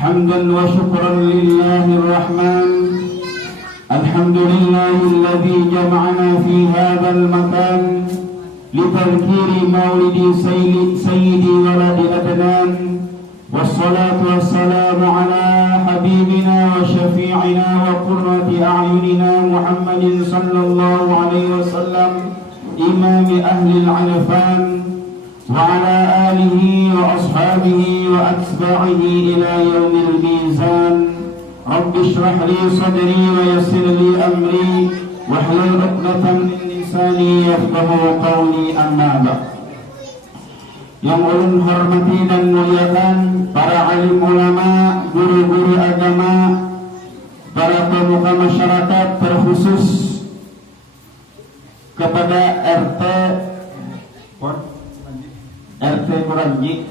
حمدا وشكرا لله الرحمن. الحمد لله الذي جمعنا في هذا المكان لتذكير مولد سيدي ولد أدنان، والصلاة والسلام على حبيبنا وشفيعنا وقرة أعيننا محمد صلى الله عليه وسلم إمام أهل العرفان، وعلى آله وأصحابه وأتباعه إلى يوم الميزان. رب اشرح لي صدري ويسر لي أمري واحلل عقدة من لساني يفقهوا قولي. أما بعد. Yang ulun hormati dan muliakan para alim ulama, guru-guru agama, para pemuka masyarakat, terkhusus kepada RT Kuranji.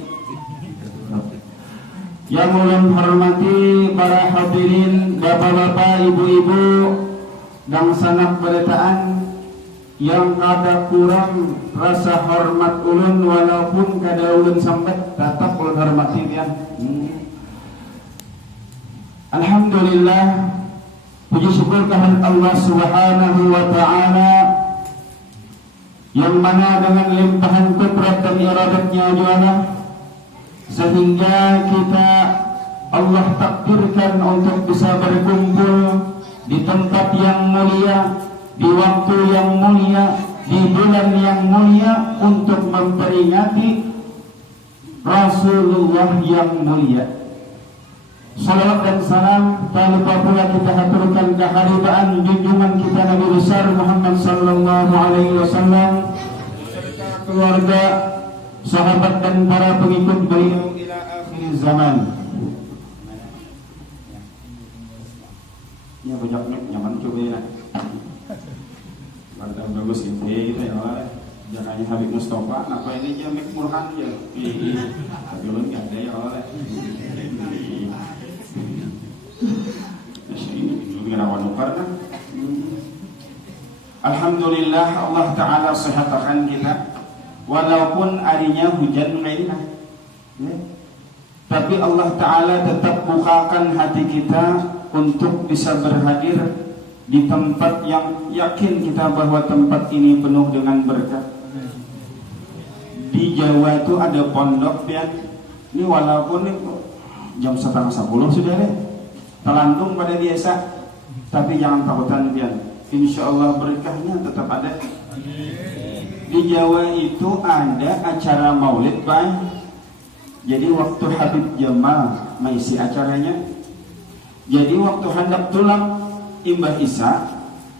Yang ulun hormati para hadirin, bapak-bapak, ibu-ibu, dan sanak beritaan, yang kada kurang rasa hormat ulun walaupun kada ulun sampai tetap ulun hormati dia. Alhamdulillah, puji syukur kehadirat Allah Subhanahu wa taala yang mana dengan limpahan kudrat dan iradatnya jualah sehingga kita Allah takdirkan untuk bisa berkumpul di tempat yang mulia, di waktu yang mulia, di bulan yang mulia untuk memperingati Rasulullah yang mulia. Salawat dan salam tak lupa pula kita haturkan keharibaan junjungan kita Nabi besar Muhammad sallallahu alaihi wasallam serta keluarga, sahabat dan para pengikut beliau ila akhir zaman. Ya banyak nyaman coba ya. Pada bagus gitu ya, jangan Habib Mustafa, apa ini Jamik Murhan ya, tapi ulun nggak ada ya oleh. Ini ngerawan ukar kan? Alhamdulillah Allah Taala sehatkan kita, walaupun harinya hujan lainnya, ya. Tapi Allah Taala tetap bukakan hati kita untuk bisa berhadir di tempat yang yakin kita bahwa tempat ini penuh dengan berkah. Di Jawa itu ada pondok ya. Ini walaupun jam 9:30 sudah deh, terlantung pada biasa, tapi jangan takutan pian. Insya Allah berkahnya tetap ada. Di Jawa itu ada acara maulid Pak. Jadi waktu Habib Jamal mengisi acaranya. Jadi waktu hendak tulang Imbah Isa,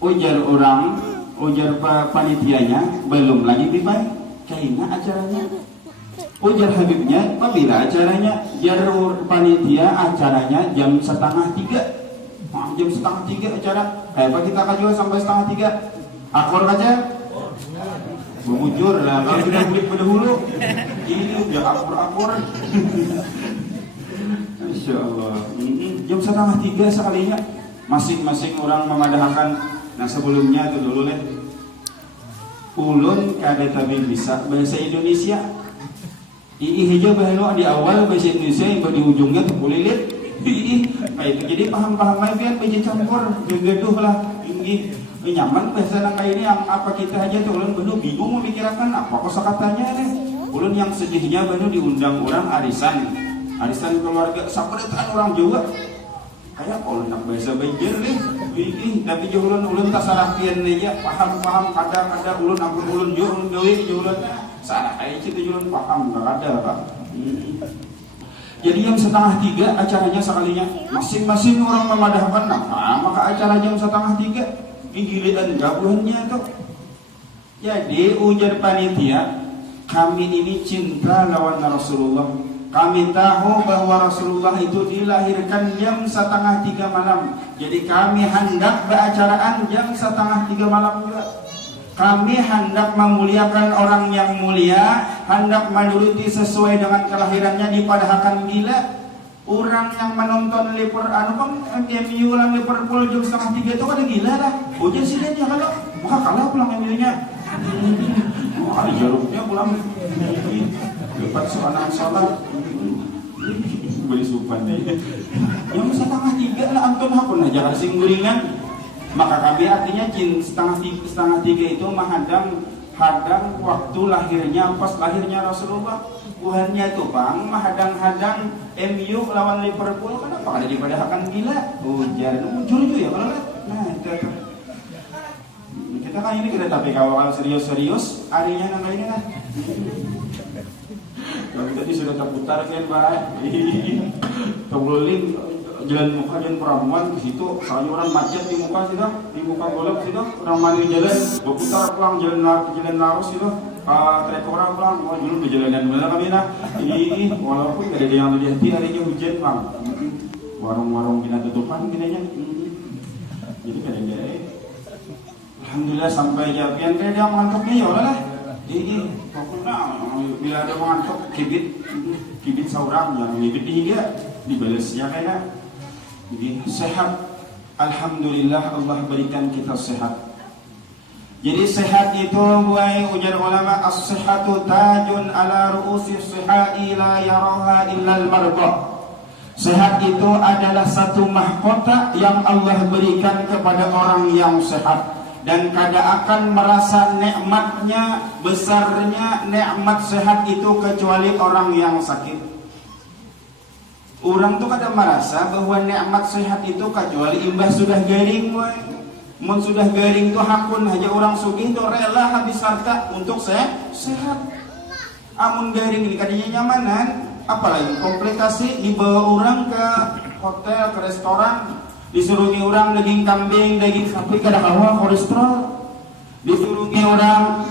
ujar orang, ujar panitianya, belum lagi dibayar, kayaknya acaranya. Ujar Habibnya, apabila acaranya, jar panitia acaranya jam 2:30. Jam 2:30 acara, kayak kita kajual sampai 2:30. Akor aja, mengujur lah, kalau sudah beli pada hulu, ini udah akur-akur. Insya Allah, jam 2:30 sekalinya. Masing-masing orang memadahkan. Nah sebelumnya itu dulu deh, ulun kada tabi bisa bahasa Indonesia. Hijau bahasa di awal bahasa Indonesia yang di ujungnya tuh kulilit. Itu jadi paham-paham lagi bahasa campur, geduh lah, tinggi, nyaman bahasa kayak ini yang apa kita aja tuh ulun bener bingung memikirkan apa kosakatanya deh. Ulun yang sedihnya baru diundang orang arisan keluarga, saperetan orang Jawa. Kayak kalau nak bahasa Banjar nih, tapi ulun tak salah pian aja, paham kadang ulun ampun ulun dewi ulun salah kayak itu ulun paham nggak ada Pak. Jadi jam 2:30 acaranya sekalinya, masing-masing orang memadahkan, nah maka acara jam 2:30 giliran gabuhannya tuh. Jadi ujar panitia, kami ini cinta lawan Rasulullah. Kami tahu bahwa Rasulullah itu dilahirkan jam 2:30 malam. Jadi kami hendak beracaraan jam 2:30 malam juga. Kami hendak memuliakan orang yang mulia, hendak menuruti sesuai dengan kelahirannya dipadahkan gila. Orang yang menonton MU lang Liverpool jam 2:30 itu kan gila lah. Ujian sih dia kalau maka kalah pulang MU-nya. Ada jarumnya pulang. Lepas soalan salat. beli supan deh. Yang setengah 3 lah antun hakun aja kada sing guringan. Maka kami artinya setengah tiga itu menghadang waktu lahirnya, pas lahirnya Rasulullah. Buhannya itu bang menghadang MU lawan Liverpool, kenapa kada dipadahakan gila? Ujar muncul juga ya kalau lihat. Nah itu kita kan ini kita tapi kalau serius harinya nama ini kan. Kalau tadi sudah terputar kan pak, terguling jalan muka jalan peramuan ke situ, soalnya orang macet di muka golok situ, orang mandi jalan, berputar pulang jalan larus situ, trek orang pulang, mau dulu perjalanan mana kami nak, ini walaupun ada yang lebih hati harinya hujan bang, warung-warung kita tutupan kinanya, jadi kadang-kadang, alhamdulillah sampai japian dia mengantuk nih ya lah, ini pokoknya bila ada mengantuk kibit seorang yang ngibit hingga dibalasnya kayaknya. Jadi sehat, alhamdulillah Allah berikan kita sehat. Jadi sehat itu buai ujar ulama as-sihhatu tajun ala ru'usi sihai la yaraha illal marqa. Sehat itu adalah satu mahkota yang Allah berikan kepada orang yang sehat dan kada akan merasa nikmatnya, besarnya nikmat sehat itu kecuali orang yang sakit. Orang tu kada merasa bahwa nikmat sehat itu kecuali imbah sudah garing, mun sudah garing tu hakun aja orang sugih tu rela habis harta untuk sehat. Amun garing ini kadinya nyamanan, apalagi komplikasi dibawa orang ke hotel, ke restoran, disuruhi orang daging kambing, daging sapi kada kawa kolesterol, disuruhi orang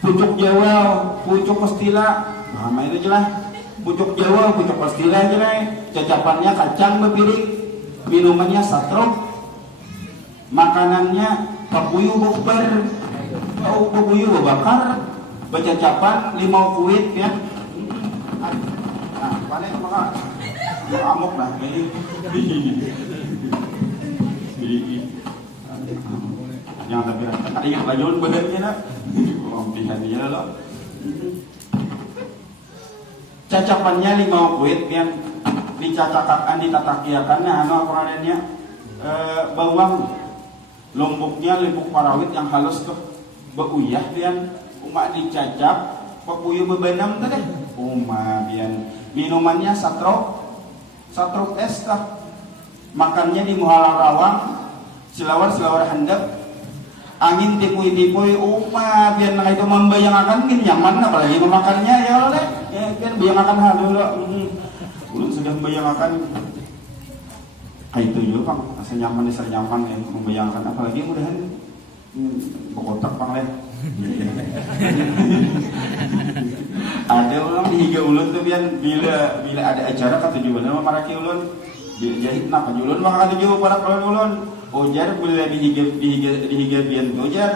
pucuk Jawa, pucuk pastila, nama itu jelas. Pucuk Jawa, pucuk pastila aja lah. Cacapannya kacang bepiring, minumannya satrok, makanannya papuyu bukber, papuyu bakar, bercacapan limau kuit ya. Nah, paling maka amok lah ini. Yang tapi ada yang bayon badannya nak, pilihan dia lah. Cacapannya limau kuit yang dicacakakan, ditatakiakan, nah apa adanya bawang, lomboknya limbuk parawit yang halus tuh, beuyah pian, umak dicacap, papuyu bebenam tadi, umak pian, minumannya satrok es tah, makannya di muhala rawang, selawar handap, angin tipui umak pian nah itu membayangkan gini nyaman apalagi memakannya ya oleh. Ya kan bayangkan hal dulu, ulun sudah membayangkan, itu juga bang, asal nyaman ya, membayangkan apalagi mudahan bokotak bang leh. Ada orang di higa ulun tuh biar bila ada acara kata juga nama maraki ulun, jahit nak ulun maka kata juga para kawan ulun, ujar bila di higa biar ujar.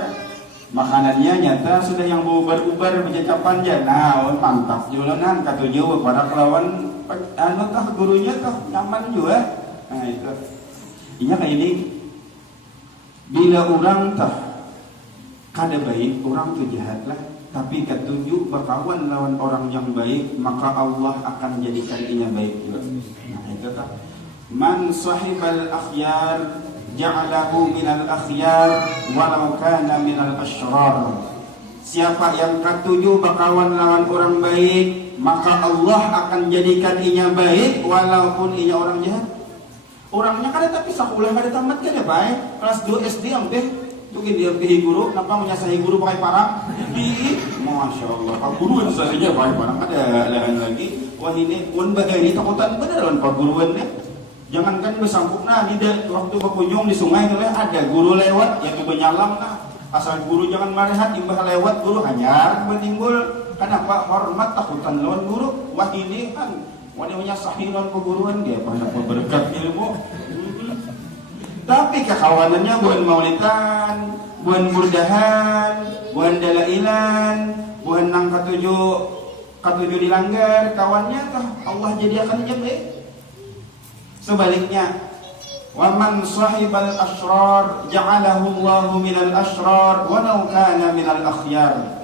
Makanannya nyata sudah yang bubar-bubar bercacapan aja. Nah, mantap jualan kata Jawa pada kelawan tah gurunya tah nyaman juga. Nah, itu. Inya kayak ini bila orang tah kada baik, orang tu jahat lah. Tapi ketujuh berkawan lawan orang yang baik, maka Allah akan jadikan inya baik juga. Nah, itu tah. Man sahibal akhyar ja'alahu minal akhyar walau kana minal asyrar. Siapa yang ketujuh berkawan lawan orang baik, maka Allah akan jadikan inya baik walaupun inya orang jahat. Orangnya kada tapi sekolah kada tamat kada baik, kelas 2 SD ampe tu dia pergi guru, nampak menyasahi guru pakai parang. Masya-Allah, Pak Guru saja pakai parang ada lain lagi. Wah ini pun bagani takutan bener lawan Pak Guruan deh. Jangankan bersangkut nah di waktu berkunjung di sungai itu ada guru lewat yang menyalam nah asal guru jangan melihat imbah lewat guru hanyar bertimbul kenapa hormat takutan lawan guru wah ini kan wanita sahih lawan keguruan dia banyak berberkat ilmu tapi kekawanannya bukan maulidan bukan burdahan bukan dalailan bukan nang katujuh dilanggar kawannya tah Allah jadi akan jembe. Sebaliknya, waman sahibal asyrar ja'alahu Allahu minal asyrar walau kana minal akhyar.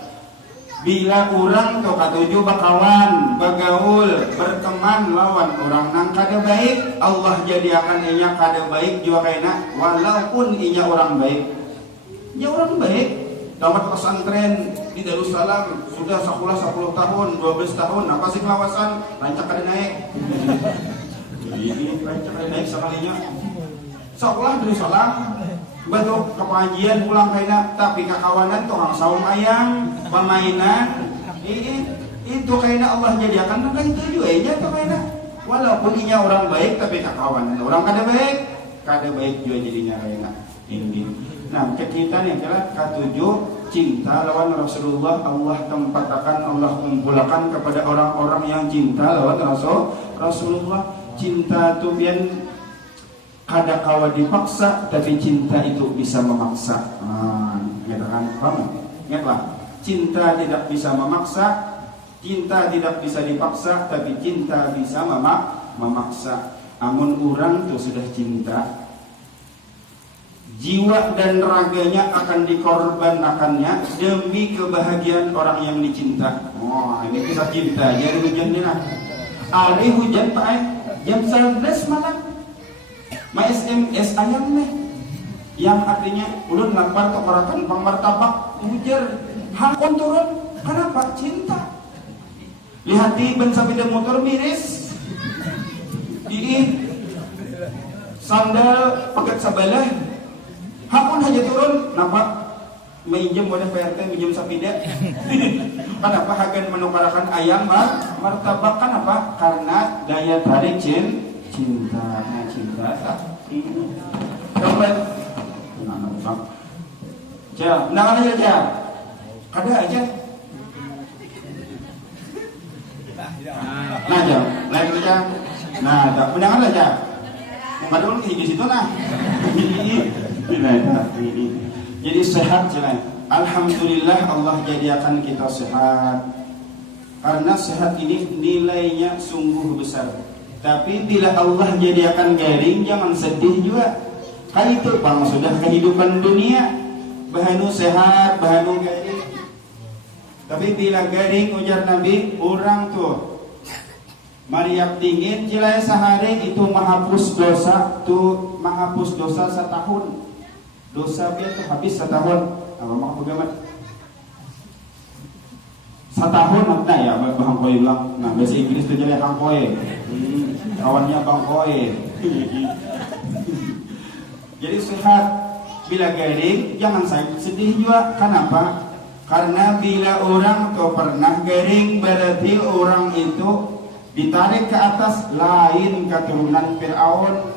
Bila orang tuh katuju bakawan, bagaul, berteman lawan orang nang kada baik, Allah jadiakan inya kada baik juga kaina walaupun inya orang baik. Inya orang baik, dapat pesantren di Darussalam sudah sekolah 10 tahun, 12 tahun, apa sih kelawasan? Rancak kada naik. Ini rancak kada naik sekalinya. Sekolah Darussalam, betul ke pengajian pulang kaina, tapi kakawanan tuh orang saum ayam, permainan, itu kaina Allah jadikan maka itu juga inya tuh kaina. Walaupun inya orang baik, tapi kakawanan orang kada baik juga jadinya kaina. Ini. Nah, kita nih adalah ketujuh cinta lawan Rasulullah. Allah tempatkan, Allah kumpulkan kepada orang-orang yang cinta lawan Rasulullah. Cinta tuh biar kada kawa dipaksa, tapi cinta itu bisa memaksa. Gitu kan? Paham? Ingatlah, cinta tidak bisa memaksa, cinta tidak bisa dipaksa, tapi cinta bisa memaksa. Amun orang tuh sudah cinta, jiwa dan raganya akan dikorbankannya demi kebahagiaan orang yang dicinta. Ini kisah cinta. Jadi hujan ni lah. Hari hujan pak, jam 11 malam. Ma SMS ayam nih, yang artinya ulun lapar keparakan pang martabak hujar hakon turun. Kenapa? Cinta. Lihati ban sepeda motor miris, di sandal paket sabalah hakon aja turun. Kenapa? Minjem boleh PRT minjem sepeda. Kenapa hagan menukarakan ayam martabak? Kenapa? Karena daya tarik cinta. Dapat menangan aja kada aja nah jam lain aja nah menangan aja padahal di situ nah jadi sehat jalan. Alhamdulillah Allah jadikan kita sehat, karena sehat ini nilainya sungguh besar. Tapi bila Allah jadikan garing, jangan sedih juga. Kan itu bang sudah kehidupan dunia, bahanu sehat, bahanu garing. Tapi bila garing ujar Nabi, orang tuh mariak dingin, cilai sehari itu menghapus dosa setahun. Dosa dia tuh habis setahun. Apa mak pegamat? Setahun makna ya bang koy ulang. Nah bahasa Inggris itu jadi bang koy. Kawannya bang koy. Jadi sehat. Bila garing jangan sedih juga. Kenapa? Karena bila orang tuh pernah garing, berarti orang itu ditarik ke atas, lain keturunan Fir'aun.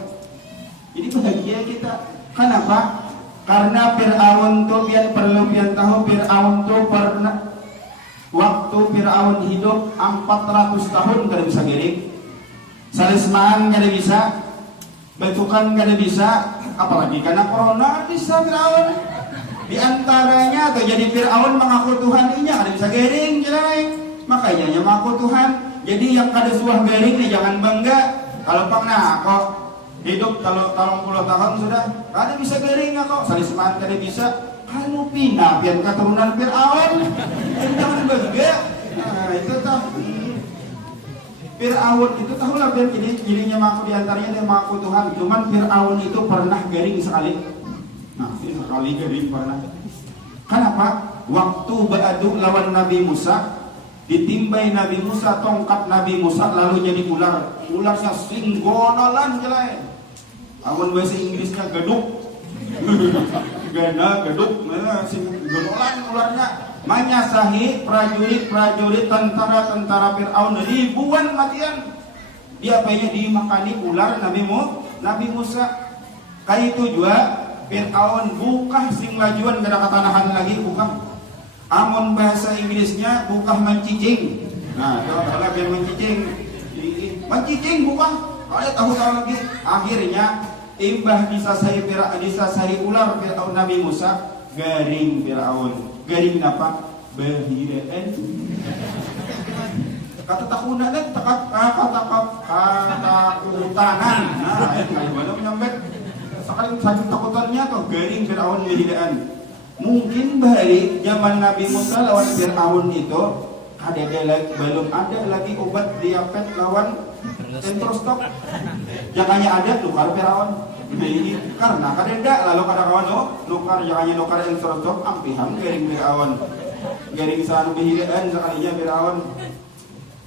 Jadi bahagia kita. Kenapa? Karena Fir'aun tuh perlu tahu, Fir'aun tuh pernah waktu Fir'aun hidup 400 tahun kada bisa garing. Salisman kada bisa, bentukan kada bisa, apalagi karena corona bisa Fir'aun. Di antaranya atau jadi Fir'aun mengaku Tuhan inya kada bisa garing jelai. Makanya mengaku Tuhan. Jadi yang kada suah garing nih jangan bangga. Kalau pernah kok hidup kalau 30 tahun sudah kada bisa garing kok. Salisman kada bisa. Kalau pindah biar keturunan Fir'aun. Jangan bangga. Nah, itu tahu. Fir'aun itu tahulah biar jadinya mengaku di antaranya dia mengaku Tuhan. Cuman Fir'aun itu pernah garing sekali. Nah, sekali garing pernah. Kenapa? Waktu beradu lawan Nabi Musa, ditimbai Nabi Musa, tongkat Nabi Musa lalu jadi ular. Ularnya singgonalan jelai. Amun bahasa Inggrisnya geduk. Gana geduk, singgonalan ularnya. Menyasahi prajurit tentara Fir'aun ribuan matian. Dia apanya dimakani ular Nabi Musa. Kayak itu juga Fir'aun bukah sing lajuan kada katanahan lagi bukah. Amun bahasa Inggrisnya bukah mencicing. Nah, kalau biar mencicing bukah. Kalau tahu lagi akhirnya imbah disasahi ular Fir'aun Nabi Musa, garing Fir'aun. Garing apa? Bahiraan. Kata takunan kata kutanan. Nah, kayak mana menyambet. Sekali saking takutannya tuh garing Fir'aun bahiraan. Mungkin balik zaman Nabi Musa lawan Fir'aun itu belum ada lagi obat diabetes lawan enterostok. Jangannya ada nukar Fir'aun. Ini karena kadeda lalu kawan nukar jangannya nukar enterostok ampihan garing Fir'aun. Garing sanu behilaan sekalinya Fir'aun.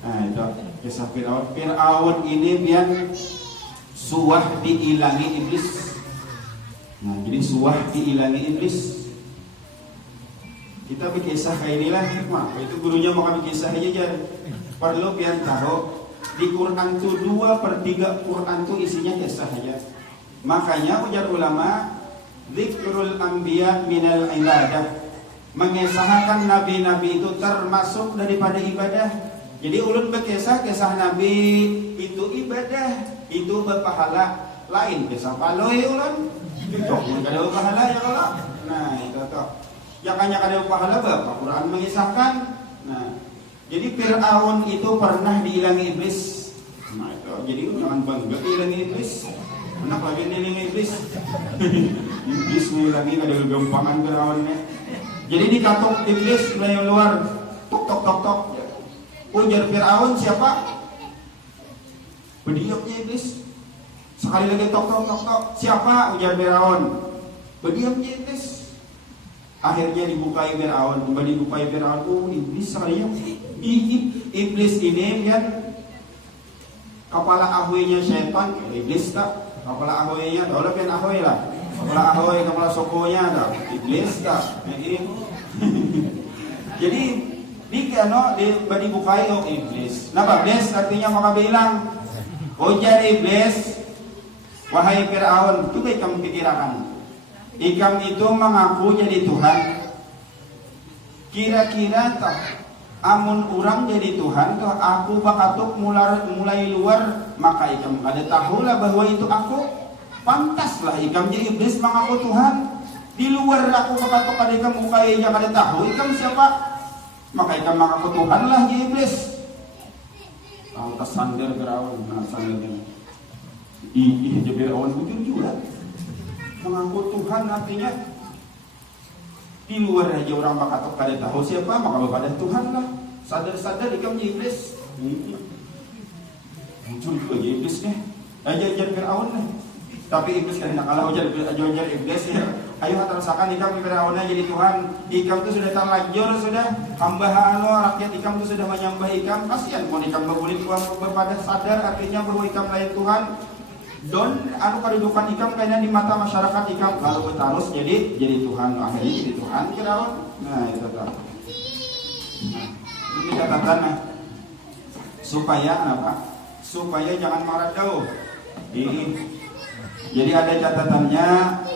Nah itu kisah Fir'aun. Fir'aun ini biar suah diilangi iblis. Nah jadi suah diilangi iblis. Kita berkisah kayak inilah hikmah. Itu gurunya mau kami kisah aja jar. Perlu biar tahu di Quran itu 2/3 Quran itu isinya kisah aja. Makanya ujar ulama dzikrul anbiya minal ibadah. Mengisahkan nabi-nabi itu termasuk daripada ibadah. Jadi ulun berkisah kisah nabi itu ibadah, itu berpahala. Lain kisah paloi ulun. Itu kada berpahala ya kalau. Nah itu toh. Yang ada pahala bapak Quran mengisahkan. Nah, jadi Fir'aun itu pernah diilangi iblis. Nah itu, jadi jangan bangga diilangi iblis. Kenapa lagi diilangi iblis? Iblis diilangi kada gampangan Fir'aunnya. Jadi dikatok iblis dari luar, tok tok tok tok. Ujar Fir'aun siapa? Berdiamnya iblis. Sekali lagi tok tok tok tok. Siapa? Ujar Fir'aun. Berdiamnya iblis. Akhirnya dibukai Fir'aun, kembali dibukai Fir'aun. Oh iblis sekalian. Iblis ini kan kepala ahoynya syaitan, iblis tak? Kepala ahoynya, tahu lah kan ahoy lah. Kepala ahoy, kepala sokonya tak? Iblis tak? Jadi di kano dibukai oh iblis. Nah iblis artinya maka bilang, oh jadi iblis, wahai Fir'aun, coba kamu pikirkan. Ikam itu mengaku jadi Tuhan. Kira-kira tak amun orang jadi Tuhan toh aku bakatuk mulai luar, maka ikam kada tahulah bahwa itu aku. Pantaslah ikam jadi iblis mengaku Tuhan. Di luar aku bakatuk kada ikam bukai aja kada tahu ikam siapa. Maka ikam mengaku Tuhan lah jadi iblis. Pantas sandar Fir'aun, nah sandarnya. Ih jadi Fir'aun bujur juga. Mengaku Tuhan artinya di luar aja orang bakatok kada tahu siapa, maka pada Tuhan lah. Sadar-sadar ikam iblis. Muncul juga iblisnya. Ajar Fir'aun lah. Tapi iblis kan nak kalah ajar iblis ya. Ayo rasakan ikam Fir'aun jadi Tuhan. Ikam itu sudah terlanjur sudah hamba rakyat ikam itu sudah menyembah ikam. Kasihan mau ikam berbulik berpada sadar artinya bahwa ikam lain Tuhan. Don kedudukan ikam kayaknya di mata masyarakat ikam kalau bertarus jadi Tuhan, akhirnya jadi Tuhan Fir'aun. Nah itu tuh. Ini catatan supaya apa? Supaya jangan marah jauh. Jadi ada catatannya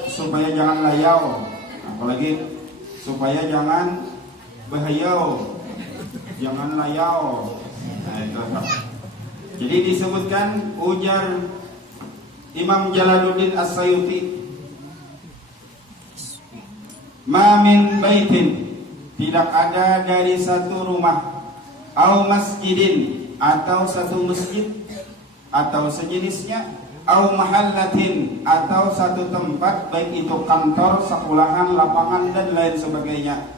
supaya jangan layau, apalagi supaya jangan bahayau, jangan layau. Nah itu tuh. Jadi disebutkan ujar Imam Jalaluddin As-Sayuti, ma min baitin, tidak ada dari satu rumah, au masjidin, atau satu masjid, atau sejenisnya, au mahallatin, atau satu tempat, baik itu kantor, sekolahan, lapangan dan lain sebagainya.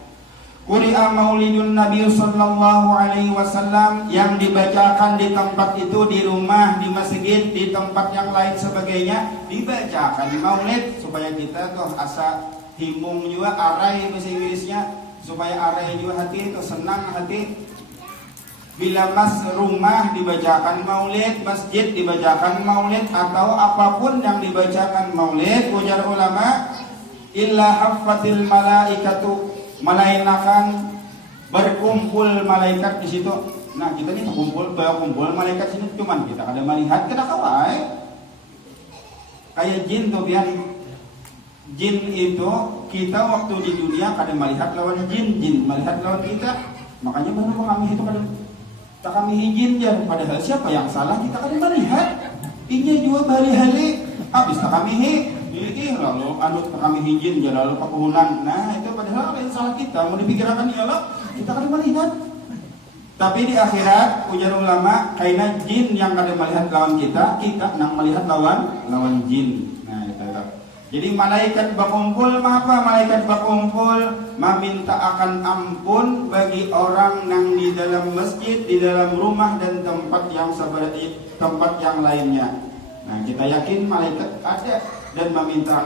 Quri'a maulidun Nabi sallallahu alaihi wasallam, yang dibacakan di tempat itu, di rumah, di masjid, di tempat yang lain sebagainya, dibacakan maulid supaya kita tuh asa himung juga, arai bahasa Inggrisnya, supaya arai juga hati itu senang hati. Bila rumah dibacakan maulid, masjid dibacakan maulid, atau apapun yang dibacakan maulid, ujar ulama, illa haffatil malaikatu, melainkan berkumpul malaikat di situ. Nah kita ini kumpul malaikat sini, cuman kita ada melihat kita kawai. Kayak jin tuh biar jin itu kita waktu di dunia kada melihat lawan jin melihat lawan kita. Makanya baru kami itu kada tak kami izin ya. Padahal siapa yang salah kita kada melihat. Inya juga bali-hali habis tak kami lalu anut kami izin ya lalu kepuhunan. Nah itu padahal yang salah kita mau dipikirkan ya Allah kita kada melihat. Tapi di akhirat ujar ulama kaina jin yang kada melihat lawan kita nang melihat lawan jin. Nah itu. Jadi malaikat bakumpul, apa malaikat bakumpul meminta akan ampun bagi orang yang di dalam masjid, di dalam rumah dan tempat yang tempat yang lainnya. Nah, kita yakin malaikat ada dan meminta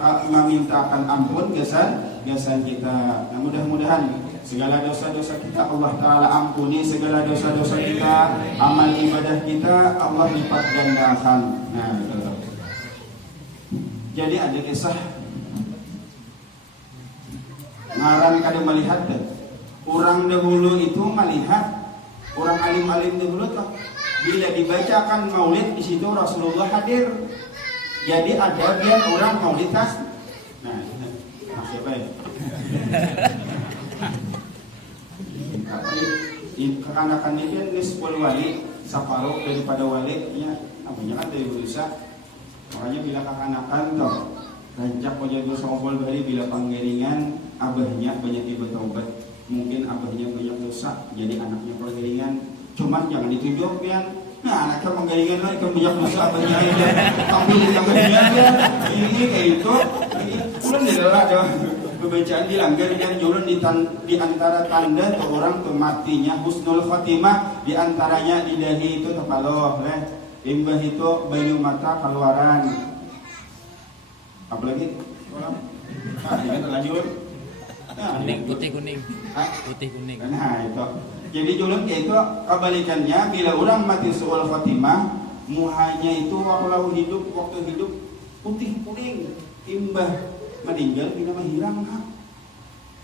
akan ampun gasan kita. Nah, mudah-mudahan segala dosa-dosa kita Allah Ta'ala ampuni, segala dosa-dosa kita, amal ibadah kita Allah lipat gandakan. Nah, jadi ada kisah ngaran kada melihat deh. Orang dahulu itu melihat, orang alim-alim dahulu tuh bila dibacakan maulid di situ Rasulullah hadir. Jadi ada biar orang maulid tas. Nah, siapa ya? Kekanakan ini kan nisbul wali, separuh daripada wali, ya namanya kan dari berusaha. Makanya bila kekanakan toh rancak wajah dosa obol bari bila panggiringan abahnya banyak bertaubat, mungkin abahnya banyak dosa jadi anaknya panggiringan, cuman jangan ditunjuk ya. Nah, anaknya panggiringan lah ikan banyak dosa abahnya aja tampil yang abahnya ini kayak itu ulang dilelah dong pembacaan dilanggar dan jualan di antara tanda orang kematinya husnul khotimah, di antaranya di dahi itu tepaloh limbah itu banyu mata keluaran. Apalagi? Ini terlanjur. Kuning, putih kuning. Putih kuning. Nah, itu. Jadi julun itu kebalikannya bila orang mati suul khotimah, muhanya itu waktu hidup putih kuning, imbah meninggal bila menghilang.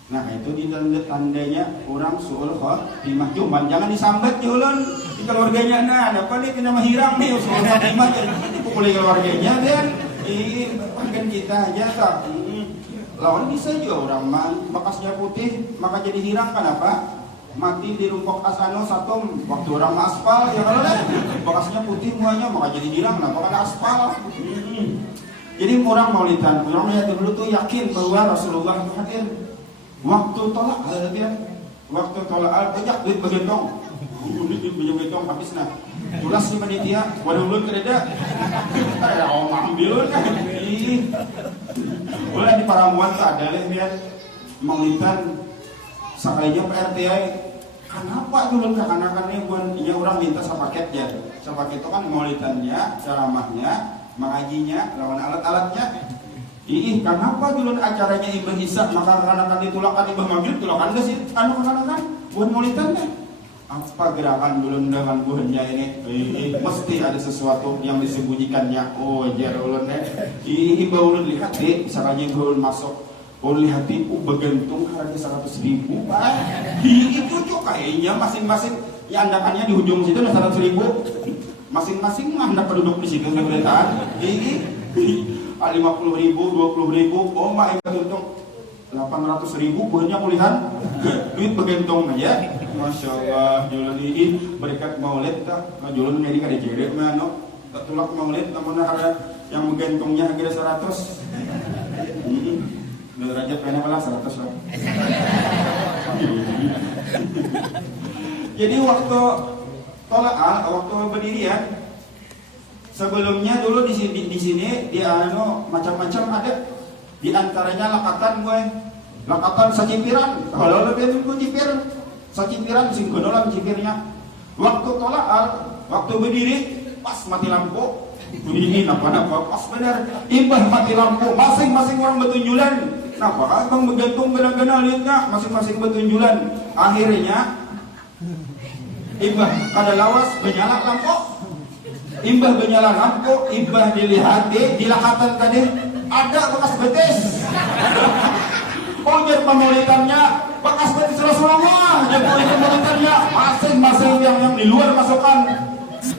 Nah, itu di tandanya orang suul khotimah. Cuman jangan disambat julun di keluarganya. Nah, apa nih kena menghilang nih suul khotimah. Dipukuli keluarganya dan bahkan kita aja tak. Lawan bisa juga orang bekasnya putih maka jadi hirang. Kenapa? Mati di rumpok asano satum waktu orang aspal ya kalau bekasnya putih semuanya maka jadi hirang. Kenapa? Karena aspal. Jadi orang maulidan, orang lihat dulu tuh yakin bahwa Rasulullah itu hadir. Waktu tolak waktu tolak banyak duit bagentong. Duit bagentong habis nah. Tulas si panitia, waduh ulun kereda. Ya om ambil kan. Boleh di Paramuan tak ada leh biar maulidan sekalinya PRTI. Kenapa dulu kekanakannya bukan iya orang minta sepaket ya. Sepaket itu kan maulidannya, ceramahnya, mengajinya, lawan alat-alatnya. Kenapa dulu acaranya Ibn Hisab maka kekanakan ditulakan Ibn Maghrib tulakan gak sih? Kekanakan buat maulidannya. Apa gerakan dulu dengan buahnya ini? Mesti ada sesuatu yang disembunyikannya. Oh, jar ulun ini ulun lihat deh, misalnya ulun masuk, ulun lihat bergantung harga 100.000. Itu juga kayaknya masing-masing ya andakannya di ujung situ 100.000. Masing-masing anda penduduk di situ pemerintahan. 50.000, 20.000, oh mak untung 800.000 buahnya pulihan. Duit bergantung aja. Masya Allah, jualan ini berkat maulid tak? Jualan ini kada jeret mana? Tak tulak maulid, namun ada yang menggantungnya harga 100. Derajat pena malah 100 lah. Jadi waktu tolak, waktu berdirian, sebelumnya dulu di sini dia macam-macam ada. Di antaranya lakatan lakatan sacimpiran. Kalau lebih dulu cipir. Sacimpiran sing gonolan cipirnya. Waktu tolak, waktu berdiri pas mati lampu. Berdiri napa pas benar. Imbah mati lampu, masing-masing orang bertunjulan. Napa abang bergantung gana-gana lihatnya masing-masing bertunjulan. Akhirnya imbah pada lawas menyala lampu. Imbah menyala lampu, imbah dilihati, dilakatan tadi ada bekas betis. Oh, jadi pemaulidannya bekas betis Rasulullah. Jadi pemaulidannya masing-masing yang di luar masukkan,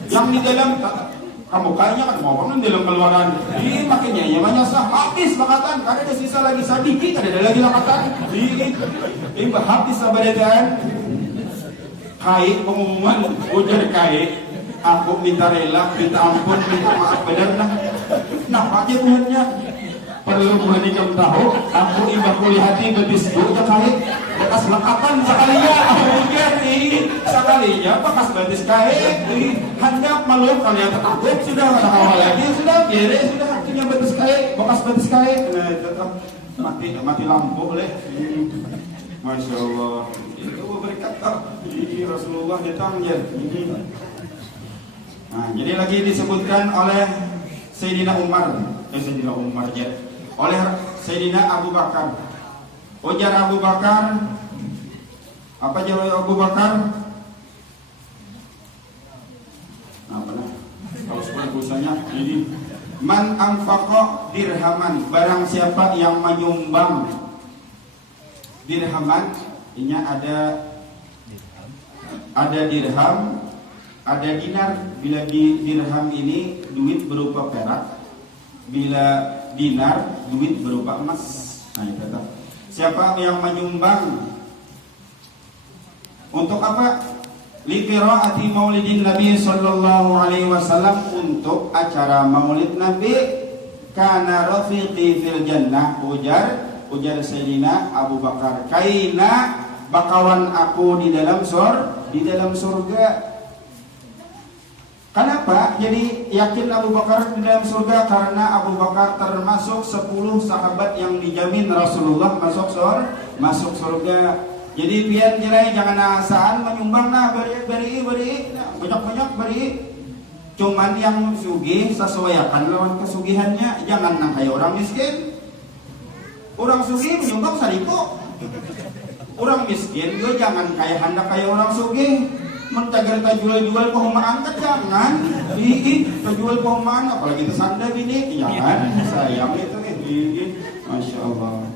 yang di dalam kamu kayaknya kan mau kan dalam keluaran. Ini makanya ya menyasar habis lakatan. Karena ada sisa lagi sedikit, ada lagi lakatan. Ini habis sabadadan. Kait pengumuman ujar kait. Aku minta rela, minta ampun, minta maaf benar nah. Kenapa aja Tuhannya? Perlu Tuhan kamu tahu, aku imbah kulihati betis buja kait bekas lekatan sekalinya, mungkin ini sekalinya bekas betis kait, handap malu kalian takut sudah ada awal lagi sudah biar sudah artinya betis bekas betis kae. Tetap mati lampu boleh. Masya Allah. Itu berkata Rasulullah datang ya. Nah, jadi lagi disebutkan oleh Sayyidina Umar ya. Oleh Sayyidina Abu Bakar. Ujar Abu Bakar, apa jawab Abu Bakar? Apa nah? Kalau seperti busanya ini, man anfaqa dirhaman, barang siapa yang menyumbang dirhaman, ini ada dirham, ada dinar. Bila dirham ini duit berupa perak, bila dinar duit berupa emas. Nah, itu kata. Siapa yang menyumbang untuk apa? Li qiraati maulidin Nabi sallallahu alaihi wasallam, untuk acara maulid Nabi, kana rafiqi fil jannah, ujar Sayyidina Abu Bakar, kaina bakawan aku di dalam surga. Kenapa? Jadi yakin Abu Bakar di dalam surga karena Abu Bakar termasuk 10 sahabat yang dijamin Rasulullah masuk surga. Jadi biar jelai jangan asaan menyumbang beri banyak beri. Cuman yang sugih sesuaikan lawan kesugihannya, jangan nang kayak orang miskin. Orang sugih menyumbang saripo. Orang miskin juga jangan kayak hendak kayak orang sugih. Mentagar jual pehomaan kan jangan. Jual pehomaan apalagi tersanda gini, jangan. Sayang itu Masya Allah.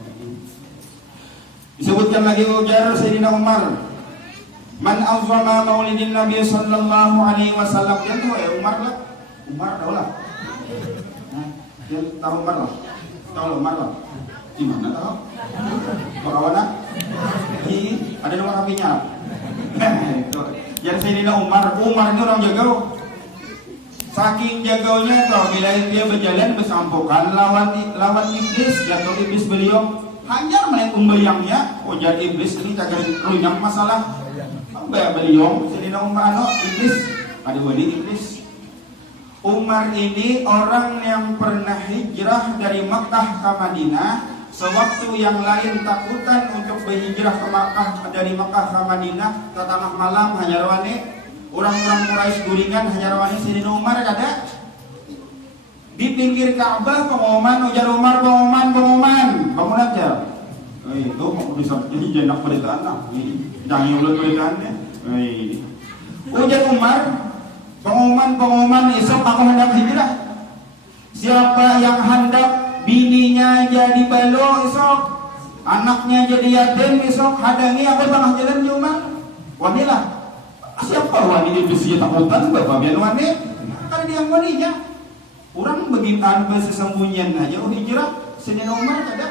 Disebutkan lagi ujar Sayyidina Umar, man azwama maulidin Nabi sallallahu alaihi wasallam. Dia tahu Umar tahu lah. Dia tahu Umar lah. Gimana tahu? Bagawana? Ada nomor HP-nya. Jadi Sayyidina Umar ini orang jagau. Saking jagaunya kalau bila dia berjalan bersampukan lawan iblis, jatuh iblis beliau hanyar main umbayangnya. Ujar iblis ini jaga runyam masalah. Beliau Sayyidina Umar iblis, ada wali iblis. Umar ini orang yang pernah hijrah dari Makkah ke Madinah. Sewaktu yang lain takutan untuk berhijrah ke Makkah, dari Makkah ke Madinah, ke tengah malam hanya rawani orang-orang Quraisy guringan hanya rawani Sayyidina Umar ada di pinggir Ka'bah. Pengumuman ujar Umar, bangun aja. Itu mau bisa jadi jenak beritaan lah. Jangan ulat beritaannya. Ujar Umar, pengumuman esok aku hendak hijrah. Siapa yang hendak bininya jadi balo esok, anaknya jadi yatim esok, hadangi aku tengah jalan di Umar. Wanilah. Siapa wani itu sih takutan bapak biar wani? Karena dia waninya. Orang begitu bersembunyian aja hijrah. Sayyidina Umar ada.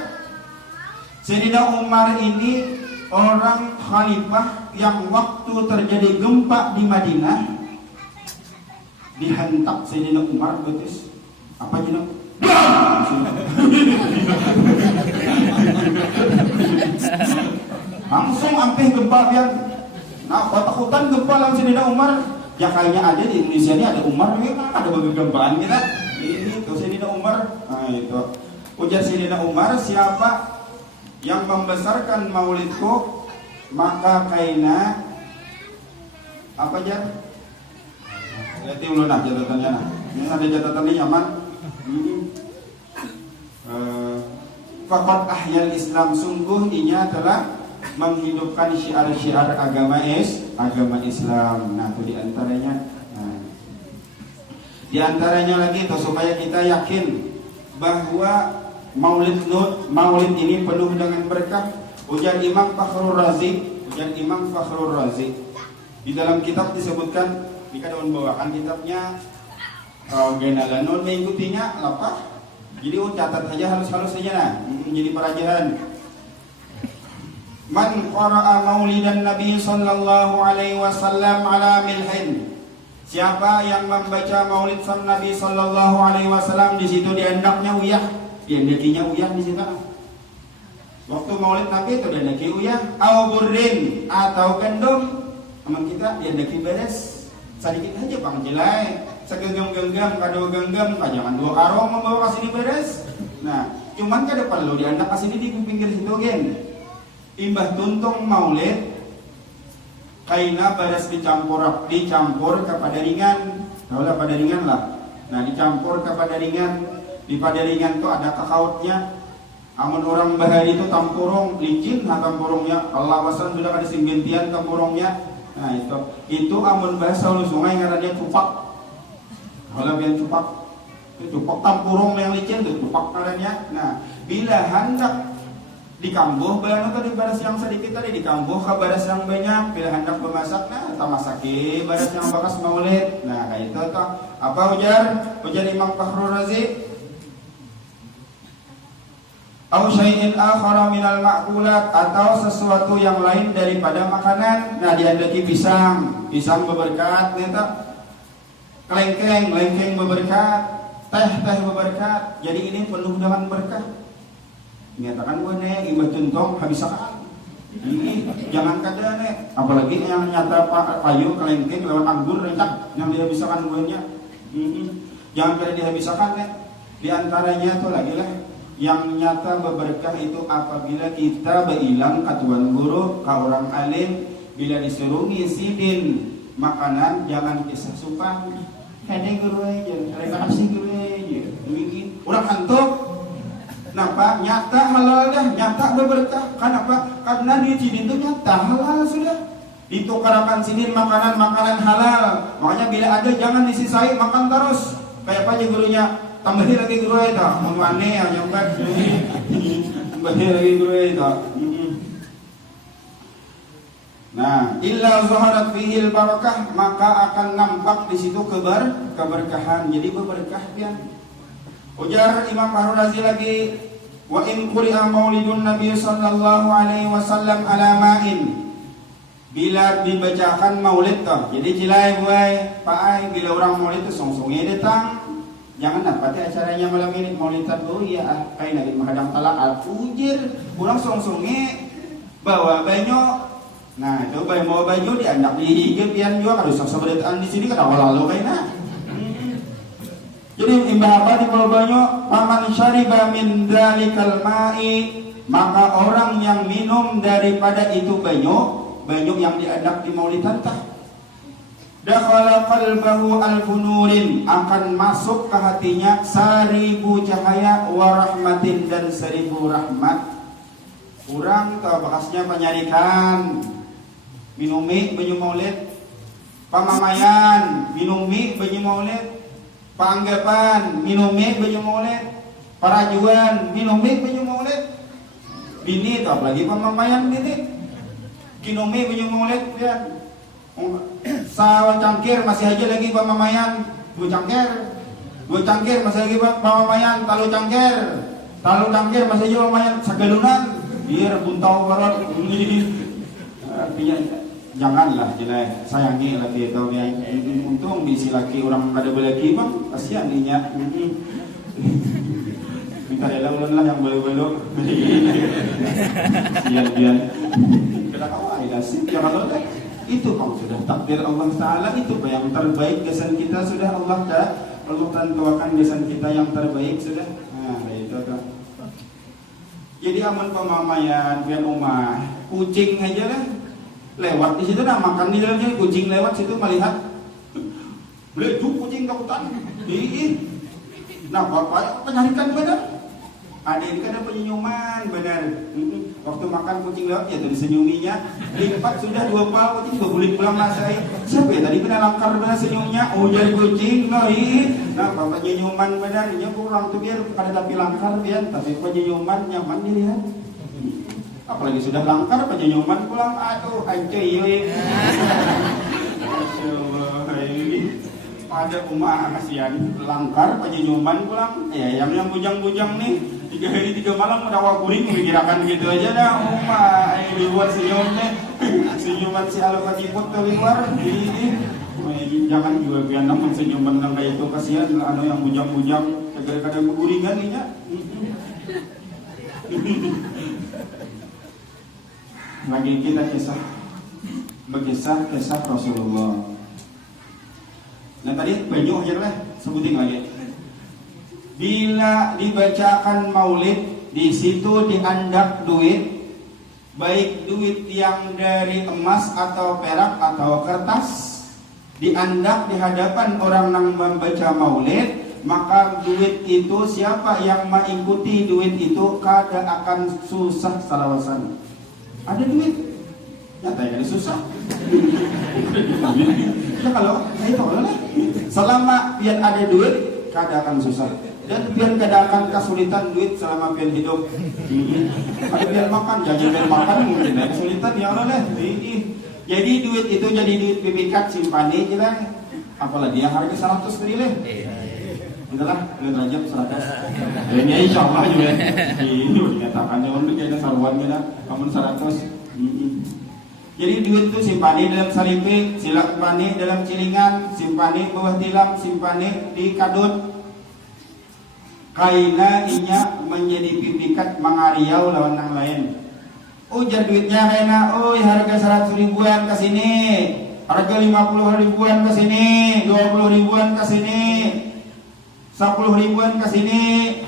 Sayyidina Umar ini orang khalifah yang waktu terjadi gempa di Madinah dihentak Sayyidina Umar betis. Apa jenak? Langsung ampe gempa biar. Nah, ketakutan gempa langsung Sayyidina Umar. Ya kayaknya ada di Indonesia ini ada Umar, ada bagi gempaan kita. Ini tuh Sayyidina Umar. Nah itu. Ujar Sayyidina Umar, siapa yang membesarkan maulidku, maka kaina apa aja? Lihat dulu nah catatannya nah. Ini ada catatannya nyaman. Faqad ahyal Islam, sungguh inya telah menghidupkan syiar-syiar agama Islam. Nah, itu diantaranya. Nah, diantaranya lagi itu supaya kita yakin bahwa maulid ini penuh dengan berkah. Ujar Imam Fakhrul Razi. Di dalam kitab disebutkan, jika daun bawakan kitabnya Genalanun mengikutinya apa? Jadi catat saja halus-halus saja nah, menjadi perajahan. Man qara'a maulidan Nabi sallallahu alaihi wasallam ala milhin. Siapa yang membaca maulid Nabi sallallahu alaihi wasallam, di situ dihendaknya uyah, dihendakinya uyah di situ. Waktu maulid Nabi itu dihendaki uyah, au burrin atau gandum. Teman kita dihendaki beres. Sedikit aja Bang jelai. segenggam-genggam, kado genggam, jangan 2 karung membawa kasini beres. Nah, cuman kada perlu diandak kasini di pinggir situ gen. Imbah tuntung maulid, kaina beres dicampur ke padaringan, tahulah padaringan lah. Nah, dicampur ke padaringan, di padaringan tuh ada kakautnya. Amun orang bahari itu tampurung, licin tampurungnya. Allah wasan sudah ada singgentian tampurungnya. Nah itu amun bahasa ulu sungai ngarannya cupak. Kalau biar cupak, itu cupak tampurung yang licin itu cupak ngarannya. Nah bila hendak dikambuh, bayang tadi baras yang sedikit tadi dikambuh ke baras yang banyak. Bila hendak memasak, nah kita masaki baras yang bekas maulid. Nah kayak itu toh. Apa ujar Imam Fakhrul Razi? Au syai'in akhara minal ma'kulat, atau sesuatu yang lain daripada makanan. Nah diandaki pisang berberkat, neta. Kelengkeng berberkat, teh berberkat. Jadi ini penuh dengan berkah. Nyatakan gue nih ibadah tuntong habisakan. Ini jangan kada nih, apalagi yang nyata payu kelengkeng lewat anggur rencak yang dihabisakan gue nya. Jangan kada dihabisakan nih. Di antaranya tuh lagi lah. Yang nyata berberkah itu apabila kita berilang ke tuan guru, ke orang alim, bila disuruh ngisidin makanan jangan kisah supan. Kade guru aja, mereka kasih guru aja. Begini, orang hantuk. Kenapa? Nyata halal dah, nyata berberkah. Kenapa? Karena di sini itu nyata halal sudah. Ditukarakan sini makanan halal. Makanya bila ada jangan disisai, makan terus. Kayak apa aja gurunya? Tambahin lagi guru itu, menguane ya nyambat. Tambahin lagi guru itu. Nah, illa zaharat fihil barakah, maka akan nampak di situ keberkahan. Jadi berberkah pian. Ujar Imam Fakhrul Razi lagi, wa in quri'a maulidun Nabi sallallahu alaihi wasallam ala ma'in. Bila dibacakan maulid toh, jadi cilai buai, paai bila orang maulid itu songsongnya datang. Jangan dapati acaranya malam ini maulidan oh ya kayak lagi menghadang talak ujir kurang songsonge bawa banyo. Nah itu bawa banyo diandak di pian juga kada usah seberataan di sini kada lalu kayaknya. Jadi imbah apa di bawa banyo? Paman syariba min dzalikal ma'i, maka orang yang minum daripada itu banyo yang diandak di maulidan tah dakhala qalbahu alfunurin, akan masuk ke hatinya 1000 cahaya wa rahmatin, dan 1000 rahmat. Kurang ke bekasnya penyarikan minumi banyu maulid, pamamayan minumi banyu maulid, panggapan minumi banyu maulid, parajuan minumi banyu maulid. Bini itu apalagi pamamayan bini kinumi banyu maulid ya. Sawan cangkir masih aja lagi pamamayan, 2 cangkir masih lagi pamamayan, talu cangkir masih aja pamamayan, sagalunan biar buntau barat. Artinya janganlah jelek, sayangi laki itu dia. Untung bisi laki orang ada belaki bang, kasihan dinya. Minta rela ulun lah yang belu-belu. Biar kita kawai dah sih, jangan boleh. Itu kau sudah takdir Allah Ta'ala, itu yang terbaik kesan kita sudah Allah tentuakan kesan kita yang terbaik sudah. Nah itu tuh. Jadi aman pemamayan biar rumah kucing aja lah lewat di situ, nah makan di dalamnya kucing lewat situ melihat beleduk kucing ke hutan. Nah bapak penyarikan benar. Ada ini kan ada penyenyuman benar. Waktu makan kucing lewat ya tuh disenyuminya. Lipat sudah 2 pal kucing 2 bulik pulang masai. Siapa ya tadi benar langkar benar senyumnya. Oh jadi kucing nah bapak nyenyuman benar. Nya kurang tuh biar ada tapi langkar biar tapi penyenyuman nyaman dilihat. Apalagi sudah langkar penyenyuman pulang aduh anjay yoi. Masyaallah ini ada umah kasihan langkar penyenyuman pulang ya yang bujang-bujang nih 3 hari 3 malam udah wakuring memikirkan gitu aja dah umah ini buat senyuman si Alfa Ciput ke luar ini jangan juga biar namun senyuman yang kayak itu kasihan anu yang bujang-bujang kadang-kadang keguringan nih ya. Lagi kita kisah Rasulullah. Nah tadi banyak aja lah, sebutin lagi. Bila dibacakan maulid, di situ diandak duit, baik duit yang dari emas atau perak atau kertas, diandak di hadapan orang yang membaca maulid, maka duit itu siapa yang mengikuti duit itu kada akan susah salawasan. Ada duit, nyatanya susah. Ya kalau itu lah. Selama pian ada duit, kada akan susah. Dan pian kada akan kesulitan duit selama pian hidup. Ada pian makan, jangan pian makan mungkin ada kesulitan ya Allah lah. Jadi duit itu jadi duit pipikat simpani kita. Apalagi yang harga 100 beri. Udahlah, lihat rajab 100. Ini insyaallah juga. Ini dikatakannya untuk kayaknya saruan kita, kamu 100. Jadi duit itu simpani dalam salipi, silapani dalam cilingan, simpani bawah tilam, simpani di kadut. Kaina inya menjadi pipikat mangariau lawan yang lain. Ujar duitnya kaina, oi harga 100 ribuan ke sini, harga 50 ribuan ke sini, 20 ribuan ke sini, 10 ribuan ke sini,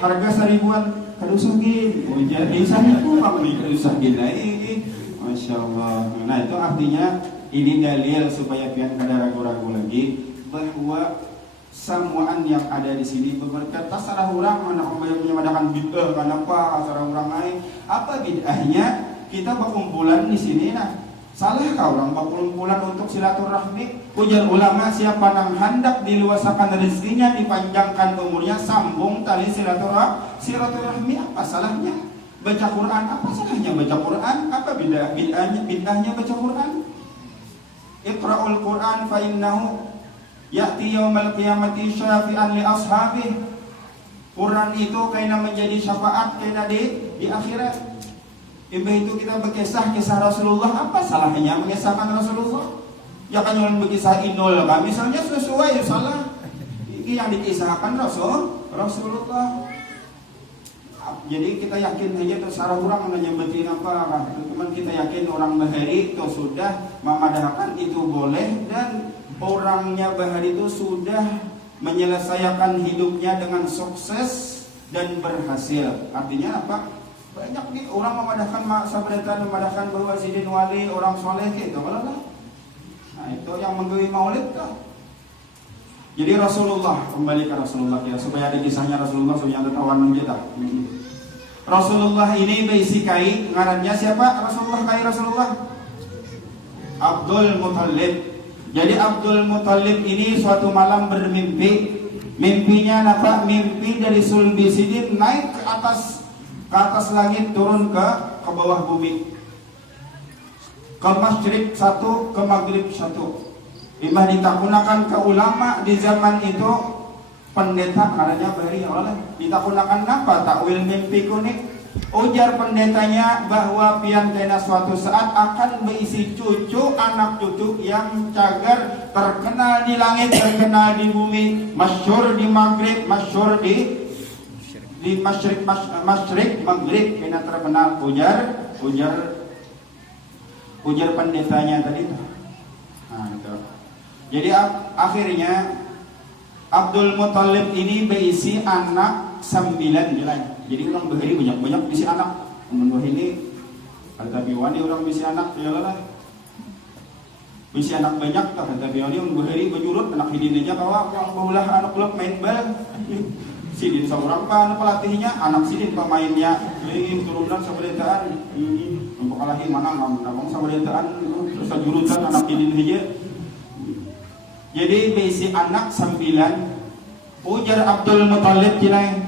harga 1000-an. Kadusugin. Ujar di sana ku pamli kadusugin ini. Masya Allah. Nah itu artinya ini dalil supaya pian kada ragu-ragu lagi bahwa semuaan yang ada di sini berkata salah orang mana orang menyamadakan bid'ah kenapa salah orang lain apa bid'ahnya kita berkumpulan di sini nah salah kau orang berkumpulan untuk silaturahmi. Ujar ulama siapa yang hendak diluasakan rezekinya dipanjangkan umurnya sambung tali silaturahmi apa salahnya? Baca Quran, apa salahnya baca Quran? Apa bid'ahnya baca Quran? Iqra'ul Quran fa innahu ya'ti yaumal qiyamati syafi'an li ashabih. Quran itu kaina menjadi syafaat kaina di akhirat. Imbah itu kita berkisah Rasulullah, apa salahnya mengisahkan Rasulullah? Ya kan yang berkisah Inul kan misalnya sesuai salah. Ini yang dikisahkan Rasulullah. Jadi kita yakin aja terserah orang menyebutin apa, cuman kita yakin orang bahari itu sudah memadahkan itu boleh dan orangnya bahari itu sudah menyelesaikan hidupnya dengan sukses dan berhasil. Artinya apa? Banyak nih orang memadahkan memadahkan bahwa sidin wali orang soleh gitu, lah. Nah itu yang menggawi maulid tuh. Jadi Rasulullah, kembali ke Rasulullah ya, supaya ada kisahnya Rasulullah supaya ada tawanan kita. Rasulullah ini berisi kai, ngarannya siapa? Rasulullah. Abdul Muthalib. Jadi Abdul Muthalib ini suatu malam bermimpi. Mimpinya apa? Mimpi dari sulbi sidin naik ke atas langit turun ke bawah bumi. Ke masyrik satu, ke maghrib satu. Imah ditakunakan ke ulama di zaman itu pendeta karena beri oleh ditakunakan apa takwil mimpi kuning. Ujar pendetanya bahwa pian kena suatu saat akan berisi cucu anak cucu yang cagar terkenal di langit terkenal di bumi masyhur di maghrib masyhur di masyrik maghrib kena terkenal ujar pendetanya tadi. Nah, itu. Jadi akhirnya Abdul Muthalib ini berisi anak 9 bilang. Jadi orang bahari banyak-banyak bisi anak. Menurut ini kata biwani orang bisi anak ya lah. Bisi anak banyak kata biwani orang bahari bajurut anak hidinnya kawa yang baulah anak klub main bal. Sidin seorang pa pelatihnya anak sidin pemainnya. Ini turunan sabedetaan. Untuk kalahi mana ngomong sabedetaan terus jurutan anak hidin aja. Jadi bisi anak 9. Ujar Abdul Muthalib jinai,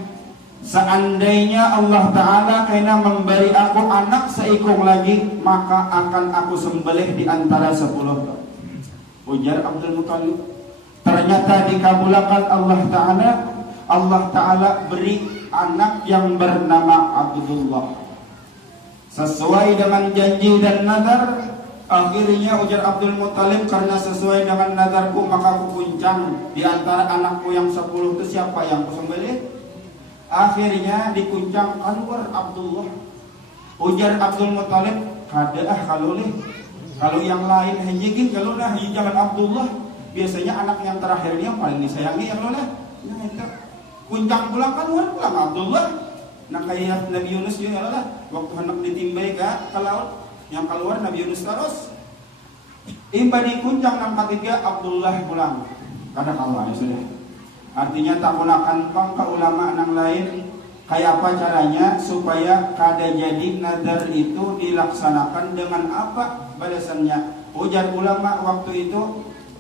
seandainya Allah Ta'ala kena memberi aku anak seikung lagi, maka akan aku sembelih di antara 10. Ujar Abdul Muthalib. Ternyata dikabulkan Allah Ta'ala beri anak yang bernama Abdullah sesuai dengan janji dan nazar. Akhirnya ujar Abdul Muthalib, karena sesuai dengan nazarku maka aku kuncang di antara anakku yang 10 itu siapa yang kusembelih. Akhirnya dikuncang keluar Abdullah. Ujar Abdul Muthalib, kada kalau yang lain hijiki kalau jangan Abdullah. biasanya anak yang terakhir ini yang paling disayangi yang lola. Nah itu kuncang pulang kan pulang Abdullah. Nah kayak Nabi Yunus juga lola. Waktu hendak ditimbai ke laut, yang keluar Nabi Yunus terus. Imba dikuncang nang ketiga Abdullah pulang. Kada kalah ya sudah. Artinya tak gunakan pang ke ulama nang lain. Kayak apa caranya supaya kada jadi nadar itu dilaksanakan dengan apa balasannya? Ujar ulama waktu itu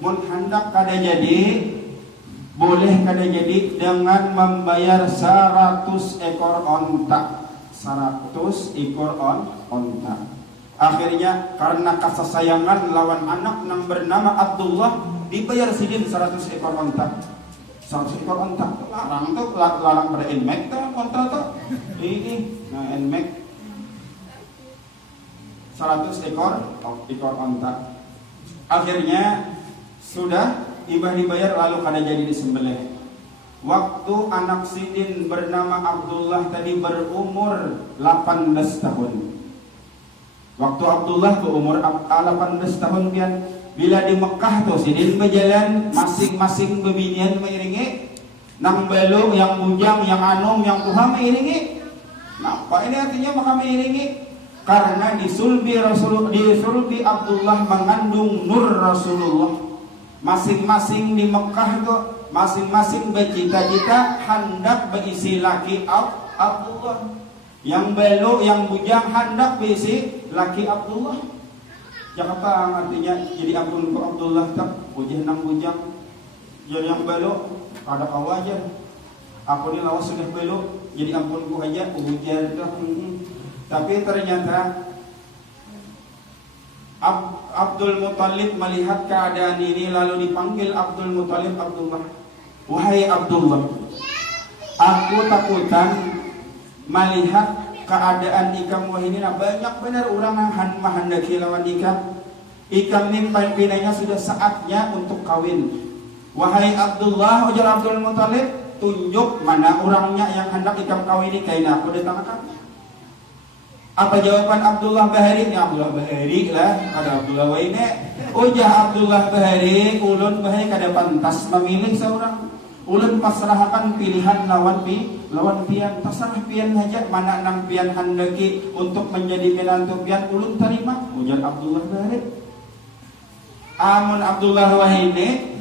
mun hendak kada jadi boleh kada jadi dengan membayar 100 ekor onta. 100 ekor onta. Akhirnya karena kasih sayangan lawan anak yang bernama Abdullah dibayar sidin 100 ekor onta. 100 ekor onta. Larang tuh larang pada enmek tuh onta tuh. Ini nah enmek 100 ekor onta. Akhirnya sudah ibah dibayar lalu kada jadi disembelih. Waktu anak sidin bernama Abdullah tadi berumur 18 tahun. Waktu Abdullah berumur 18 tahun pian, bila di Mekah tuh sidin berjalan masing-masing bebinian mengiringi, nang belu yang bujang, yang anom, yang tuha mengiringi. Apa ini artinya maka mengiringi? Karena disulbi Abdullah mengandung nur Rasulullah. Masing-masing di Mekah itu masing-masing bercita-cita hendak berisi laki Abdullah. Yang belok, yang bujang hendak berisi laki Abdullah. Jakarta artinya jadi ampun ku Abdullah tak ujah nang bujang. Jadi yang belok ada kau aja. Aku ni lawas sudah belok jadi ampun ku aja ujar tak. Tapi ternyata Abdul Muttalib melihat keadaan ini lalu dipanggil Abdul Muttalib Abdullah. Wahai Abdullah, aku takutan melihat keadaan ikam wah ini banyak benar orang yang menghendaki lawan ikam ni pinanya sudah saatnya untuk kawin. Wahai Abdullah, ujar Abdul Muttalib, tunjuk mana orangnya yang hendak ikam kawini kaina aku datangkan. Apa jawaban Abdullah Bahari? Ya Abdullah Bahari lah, ada Abdullah Waine. Ujah Abdullah Bahari, ulun Bahari kada pantas memilih seorang. Ulun pasrahkan pilihan lawan pian, terserah pian saja mana nang pian handaki untuk menjadi menantu pian ulun terima. Ujar Abdullah Bahari. Amun Abdullah Waine,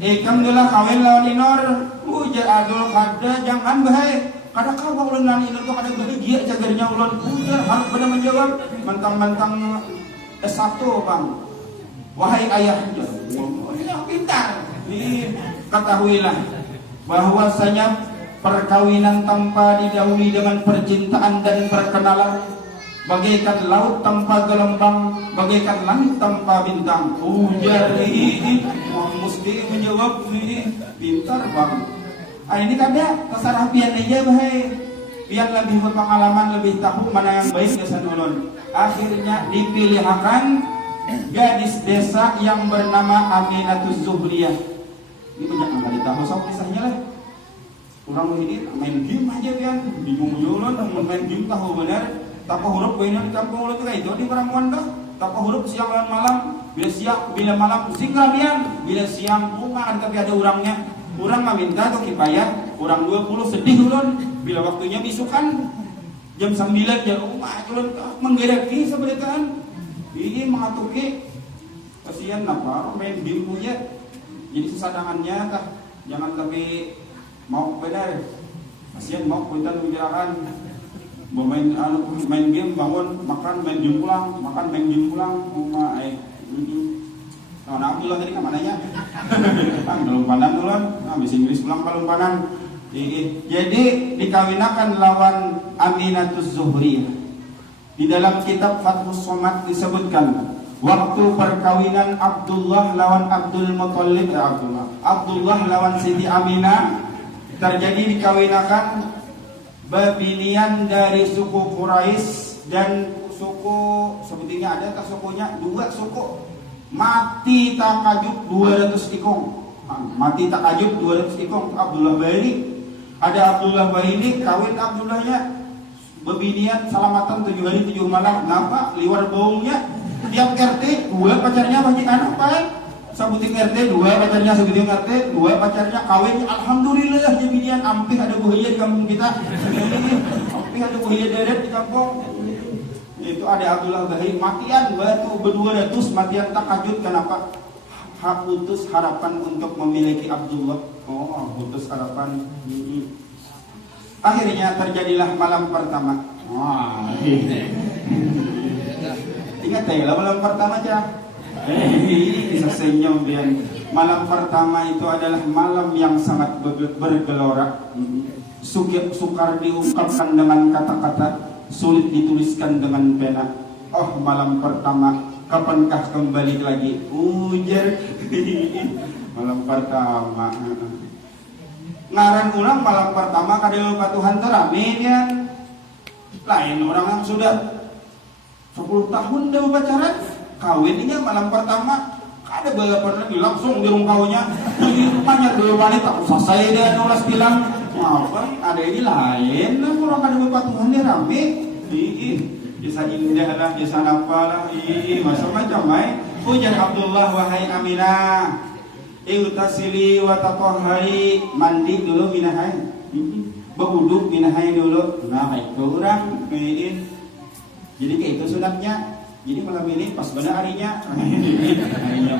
ikam dula kawin lawan inor. Ujar Abdul kada jangan Bahari. Kada kau ulun nani itu kada bahagia jagarnya ulun. Ujar harus benar menjawab mentang-mentang S1 bang. Wahai ayah, yang pintar. Ketahuilah bahwasanya perkawinan tanpa didahului dengan percintaan dan perkenalan bagaikan laut tanpa gelembang, bagaikan langit tanpa bintang. Ujar ini mesti menjawab ini pintar bang. Ini kada terserah pian aja bahai. Pian lebih berpengalaman, lebih tahu mana yang baik kesan ulun. Akhirnya dipilihkan gadis desa yang bernama Aminatus Zuhriyah. Ini banyak yang kada tahu soal kisahnya lah. Orang ini main game aja pian, bingung ulun main game tahu benar. Tapa huruf koinnya di kampung ulun juga itu di Peramuan dah. Tapa huruf siang dan malam, bila malam singgamian, bila siang bunga kan tapi ada orangnya. Orang meminta tuh kipayah, orang 20 sedih ulun. Bila waktunya bisukan jam 9 jam rumah ulun menggeraki seberitaan. Ini mengatuki kasihan apa main game punya. Jadi sesadangannya tah jangan tapi mau benar. Kasihan mau punten menggerakan. Main game bangun makan main game pulang, makan main game pulang. Rumah Nah, Abdullah tadi ke mananya? Kalung panan ulun, habis Inggris pulang kalung panan. Jadi dikawinakan lawan Aminatus Zuhriyah. Di dalam kitab Fathus Somad disebutkan waktu perkawinan Abdullah lawan Abdul Muttalib Abdullah lawan Siti Aminah terjadi dikawinakan babinian dari suku Quraisy dan suku sebetulnya ada tak sukunya dua suku. Mati tak kajuk 200 ikong. Mati tak kajuk 200 ikong Abdullah Bahari. Ada Abdullah Bahari kawin Abdullahnya bebinian selamatan 7 hari 7 malam. Kenapa? Liwar baungnya tiap RT dua pacarnya wajib anak baik. Sabuting RT 2 pacarnya, sabuting RT 2 pacarnya kawin, alhamdulillah jadian ampih ada buaya di kampung kita. Ampih ada buaya deret di kampung. Itu ada Abdullah Bahir matian batu berdua ratus matian takajud kenapa? Hak putus harapan untuk memiliki Abdullah. Oh, putus harapan. Akhirnya terjadilah malam pertama. Wah. Ingat ya, malam pertama aja. Bisa senyum dia. Malam pertama itu adalah malam yang sangat bergelora. Sukar diungkapkan dengan kata-kata, sulit dituliskan dengan pena. Oh, malam pertama, kapankah kembali lagi? Ujar. Malam pertama. Ngaran ulang malam pertama kadang Tuhan terame dia. Lain orang yang sudah 10 tahun dah pacaran, kawinnya malam pertama. Ada balapan lagi langsung di rumah kawinnya. Banyak dua wanita selesai dia nulas bilang, apa? Ada ini lain, orang ada bapatuhan dia rame. Bisa indah lah, bisa apalah, macam-macam. Ujar Abdullah wahai Aminah, iutasili wa tatahhari, mandi dulu minahai, berwuduk minahai dulu. Nah itu orang, jadi kayak itu sunatnya. Jadi malam ini pas benar harinya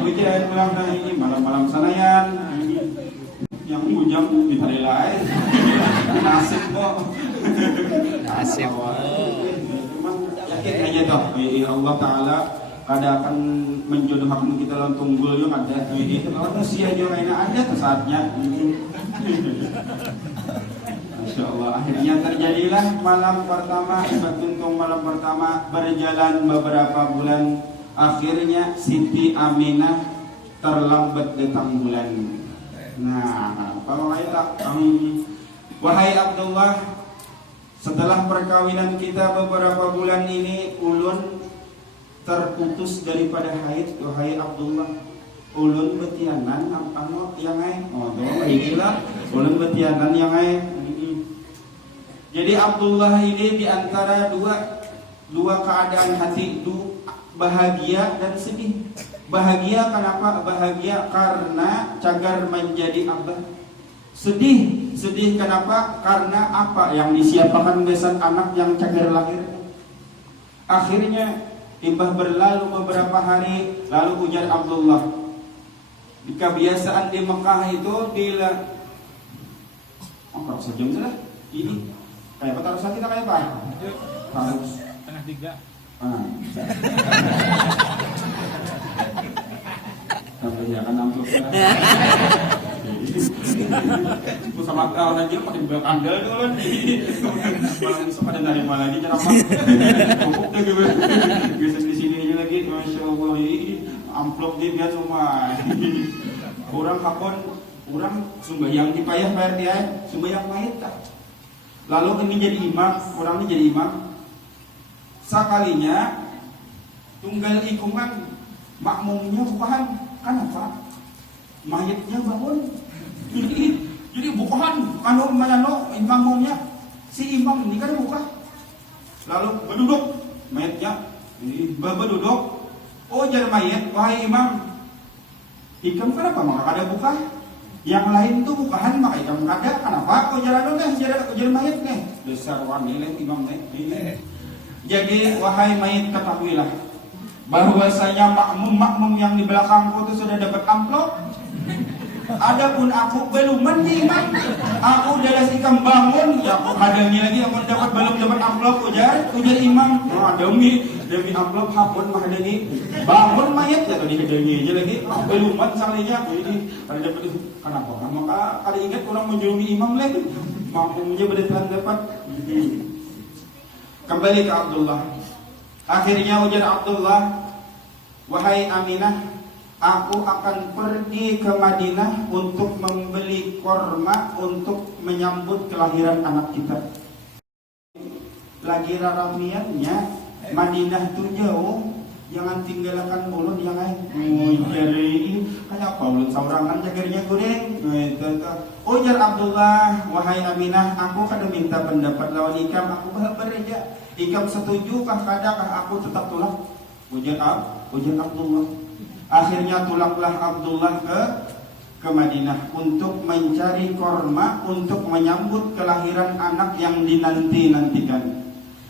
hujan malam ini malam-malam sanayan yang hujan di hari lain nasib kok Nasib. yakin aja toh Allah Ta'ala kada akan menjodohkan kita dalam tunggul yang ada manusia juga ada saatnya. Masya Allah, akhirnya terjadilah malam pertama. Beruntung malam pertama berjalan beberapa bulan. Akhirnya Siti Aminah terlambat datang bulan. Nah, kalau wahai Abdullah, setelah perkawinan kita beberapa bulan ini, ulun terputus daripada haid. Wahai Abdullah, ulun betianan anu yang ai. Oh, tuh inilah ulun betianan yang ai. Jadi Abdullah ini diantara dua keadaan hati, bahagia dan sedih. Bahagia kenapa? Bahagia karena cagar menjadi abah. Sedih kenapa? Karena apa? Yang disiapkan besan anak yang cagar lahir. Akhirnya imbah berlalu beberapa hari, lalu ujar Abdullah, di kebiasaan di Mekah itu kalau sejam saja ini. Kayak apa tarusan kita kayak apa? Harus Setengah 3. Tapi ya kan amplop. Sama kawan aja pakai belakandel tuh kan. Malam besok ada nerima lagi ceramah. Pokok deh gue. Bisa di sini aja lagi. Masya Allah ini amplop dia biar semua. Orang hakon, orang sembahyang di payah bayar dia, sembahyang mayat tak. Lalu ini jadi imam, orang ini jadi imam. Sekalinya tunggal ikungan makmumnya bukahan. Kenapa? Mayatnya bangun. Jadi bukahan kanu manano makmumnya. Si imam ini kan buka. Lalu berduduk mayatnya. Berduduk. Oh jar mayat, wahai imam. Ikam kenapa maka ada buka? Yang lain tuh bukahan maka ikam kada. Kenapa? Oh jalan mayat nih. Besar wanita imam nih. Jadi wahai mayat ketahuilah bahwasanya makmum yang di belakangku itu sudah dapat amplop. Adapun aku belum imam. Aku dari ikam bangun, ya aku hadangi lagi aku belum dapat amplop ujar imam. Oh, demi amplop hapun hadangi. Bangun mayat ya tadi hadangi aja lagi. Belum salinya ini ada dapat kenapa? Maka kali ingat orang menjunjung imam lagi. Makmumnya berdepan dapat. Kembali ke Abdullah. Akhirnya ujar Abdullah, wahai Aminah, aku akan pergi ke Madinah untuk membeli korma untuk menyambut kelahiran anak kita. Lagi raramiannya, Madinah tuh jauh, jangan tinggalkan ulun yang lain. Jari, kayak apa ulun saurangan jagarnya goreng. Ujar Abdullah, wahai Aminah, aku kada minta pendapat lawan ikam, aku bereja. Ikam setujukah kadakah aku tetap tolak? Ujar Abdullah, Akhirnya tulaklah Abdullah ke Madinah untuk mencari korma untuk menyambut kelahiran anak yang dinanti-nantikan.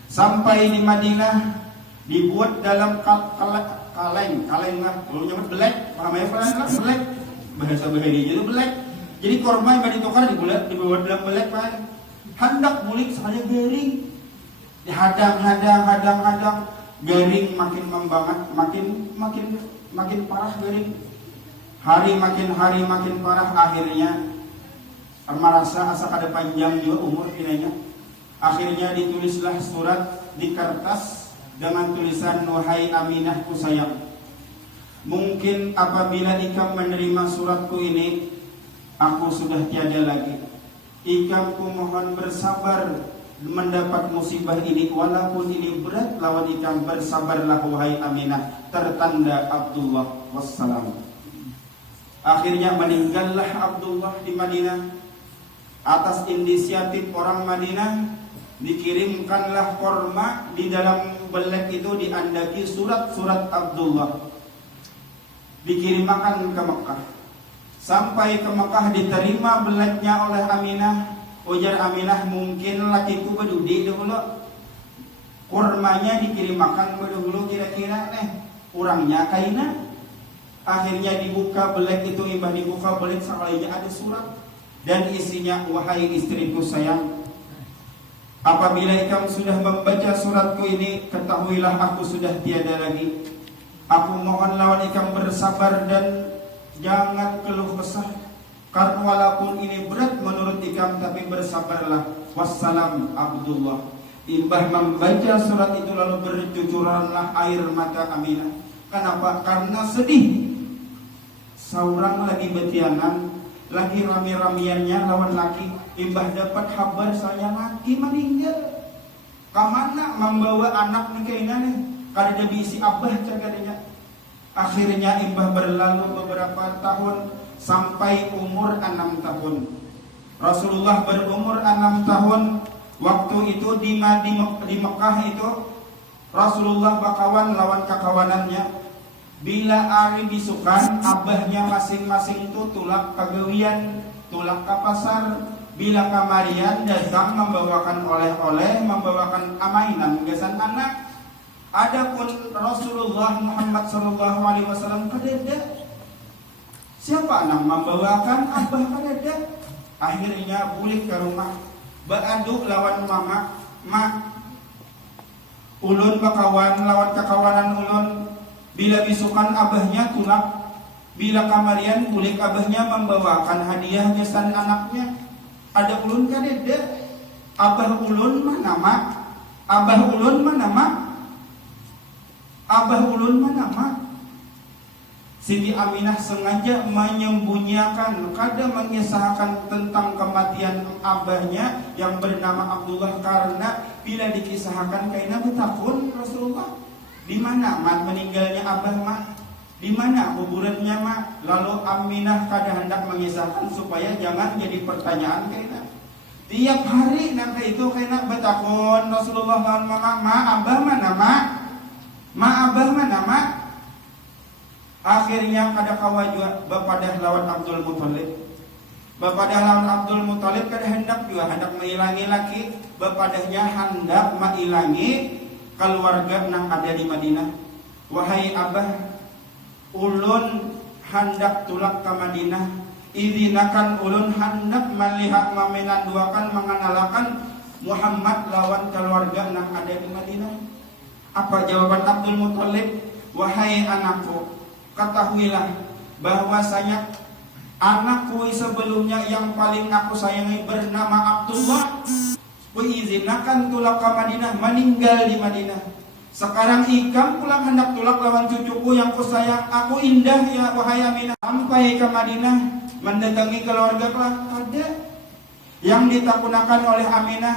Sampai di Madinah dibuat dalam kaleng lah, kalau nyebut belek, paham ya lah, belek, bahasa bahari itu belek. Jadi korma yang ditukar dibuat dalam belek, Pak. Hendak bulik saja garing, dihadang, garing makin membangat, makin parah garing. Hari makin parah, akhirnya merasa asa kada panjang juga umur kinanya. Akhirnya ditulislah surat di kertas dengan tulisan, wahai Aminahku sayang, mungkin apabila ikam menerima suratku ini, aku sudah tiada lagi. Ikam ku mohon bersabar mendapat musibah ini, walaupun ini berat lawan ikam, bersabarlah wahai Aminah. Tertanda Abdullah wassalam. Akhirnya meninggallah Abdullah di Madinah. Atas inisiatif orang Madinah dikirimkanlah korma, di dalam belek itu diandaki surat-surat Abdullah, dikirimkan ke Mekah. Sampai ke Mekah diterima beleknya oleh Aminah. Ujar Aminah, mungkin lakiku bedudi dahulu, kurmanya dikirimkan dahulu, kira-kira kurangnya kaina. Akhirnya dibuka belek itu, imbah dibuka belek sekalinya ada surat dan isinya, wahai istriku sayang, apabila ikam sudah membaca suratku ini, ketahuilah aku sudah tiada lagi. Aku mohon lawan ikam bersabar dan jangan keluh kesah, karena walaupun ini berat menurut ikam, tapi bersabarlah. Wassalam Abdullah. Imbah membaca surat itu lalu bercucuranlah air mata Aminah. Kenapa? Karena sedih. Seorang lagi betianan, lagi rami-ramiannya lawan laki, imbah dapat kabar saya laki meninggal. Kamana membawa anak nih kayaknya nih, kada bisi abah cagadanya. Akhirnya imbah berlalu beberapa tahun sampai umur 6 tahun. Rasulullah berumur 6 tahun. Waktu itu di Mekah itu Rasulullah bakawan lawan kakawanannya. Bila ari bisukan, abahnya masing-masing itu tulak kagawian, tulak ke pasar. Bila kamarian datang membawakan oleh-oleh, membawakan amainan gasan anak. Adapun Rasulullah Muhammad SAW kadeda. Siapa anak membawakan, abah kadeda. Akhirnya bulik ke rumah, beaduk lawan mama, mak, ulun bakawan lawan kakawanan ulun. Bila bisukan abahnya tulak, bila kamarian bulik abahnya membawakan hadiah gasan anaknya. Ada ulun kadeda. Abah ulun mana mak? Abah ulun mana mak? Abah ulun mana mak? Siti Aminah sengaja menyembunyikan, kada mengisahkan tentang kematian abahnya yang bernama Abdullah, karena bila dikisahkan kaina betakun Rasulullah. Di mana mak meninggalnya abah mak? Di mana kuburannya mak? Lalu Aminah kada hendak mengisahkan supaya jangan jadi pertanyaan kaina. Tiap hari nangka itu kaina betakun Rasulullah lawan mama, ma abah mana mak? Ma abah mana mak? Akhirnya kada kawajua bapadah lawan Abdul Muthalib. Bapadah lawan Abdul Muthalib kada hendak mengilangi laki. Bapadahnya hendak mengilangi keluarga nang ada di Madinah. Wahai abah, ulun hendak tulak ke Madinah. Izinakan ulun hendak melihat memenanduakan mengenalakan Muhammad lawan keluarga nang ada di Madinah. Apa jawaban Abdul Muthalib? Wahai anakku, ketahuilah bahwasanya anakku sebelumnya yang paling aku sayangi bernama Abdullah, kuizinakan tulak ke Madinah, meninggal di Madinah. Sekarang ikam pulang hendak tulak lawan cucuku yang kusayang, aku indah ya wahai Aminah. Sampai ke Madinah mendatangi keluarga kelak, ada yang ditakunakan oleh Aminah.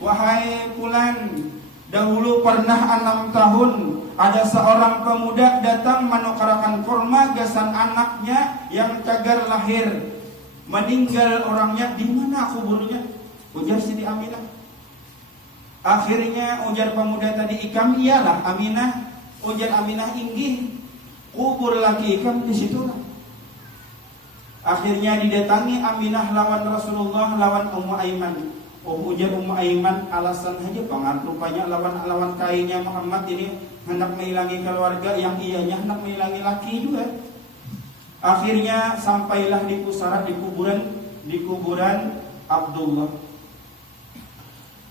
Wahai Fulan, dahulu pernah 6 tahun ada seorang pemuda datang menukarakan kurma gasan anaknya yang cagar lahir. Meninggal orangnya, di mana kuburnya? Ujar Siti Aminah. Akhirnya ujar pemuda tadi, ikam iyalah Aminah. Ujar Aminah, inggih. kubur laki Ikam di situ. Akhirnya didatangi Aminah lawan Rasulullah lawan Ummu Aiman. Ujar Ummu Aiman alasan aja banget rupanya lawan kainnya Muhammad ini hendak menghilangi keluarga yang ianya hendak menghilangi laki juga. Akhirnya sampailah di pusara di kuburan Abdullah.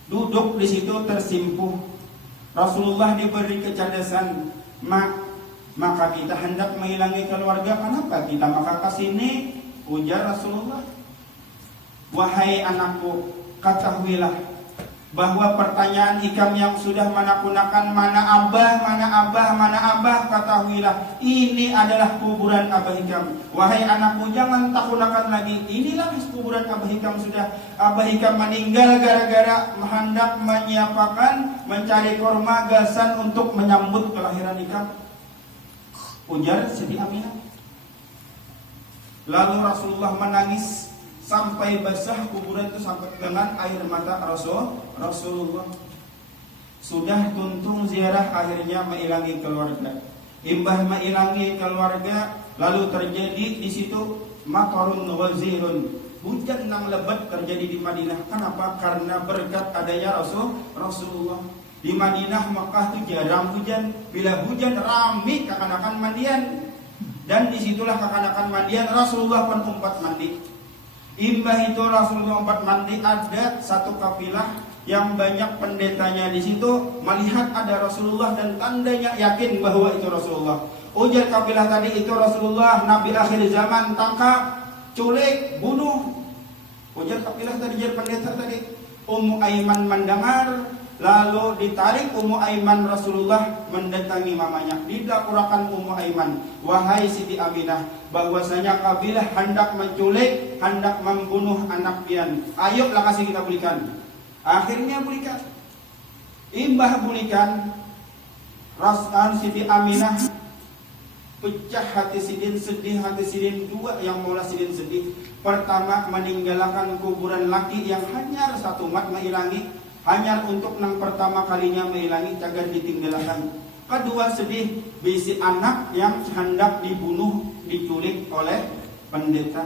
Duduk di situ tersimpuh. Rasulullah diberi kecerdasan, maka kita hendak menghilangi keluarga, kenapa kita maka ke sini? Ujar Rasulullah, wahai anakku, ketahuilah bahwa pertanyaan Ikam yang sudah menakunakan mana abah, ketahuilah ini adalah kuburan Abah Ikam. Wahai anakku, jangan takunakan lagi. Inilah kuburan Abah Ikam sudah. Abah Ikam meninggal gara-gara hendak menyiapkan mencari korma gasan untuk menyambut kelahiran Ikam. Ujar Siti Aminah. Lalu Rasulullah menangis sampai basah kuburan itu sampai dengan air mata Rasulullah. Sudah tuntung ziarah akhirnya mengilangi keluarga. Imbah mengilangi keluarga, lalu terjadi di situ matarun wazirun. Hujan yang lebat terjadi di Madinah. Kenapa? Karena berkat adanya Rasulullah. Di Madinah Mekah itu jarang hujan. Bila hujan ramai kekanakan mandian. Dan disitulah kekanakan mandian Rasulullah pun umpat mandi. Imbah itu Rasulullah umpat mandi, ada satu kafilah yang banyak pendetanya di situ melihat ada Rasulullah dan tandanya yakin bahwa itu Rasulullah. Ujar kafilah tadi itu Rasulullah, Nabi akhir zaman, tangkap, culik, bunuh. Ujar kafilah tadi, ujar pendeta tadi. Ummu Aiman mendengar, lalu ditarik Ummu Aiman, Rasulullah mendatangi mamanya. Didapurakan Ummu Aiman, wahai Siti Aminah, bahwasanya kabilah hendak menculik, hendak membunuh anak pian. Ayolah kasih kita belikan. Akhirnya belikan. Imbah belikan, Rasul Siti Aminah pecah hati Sidin, sedih hati Sidin dua yang mula Sidin sedih. Pertama, meninggalkan kuburan laki yang hanya satu mat mengilangi, hanya untuk yang pertama kalinya mengilangi cagar ditinggalkan. Kedua, sedih bisi anak yang hendak dibunuh, diculik oleh pendeta.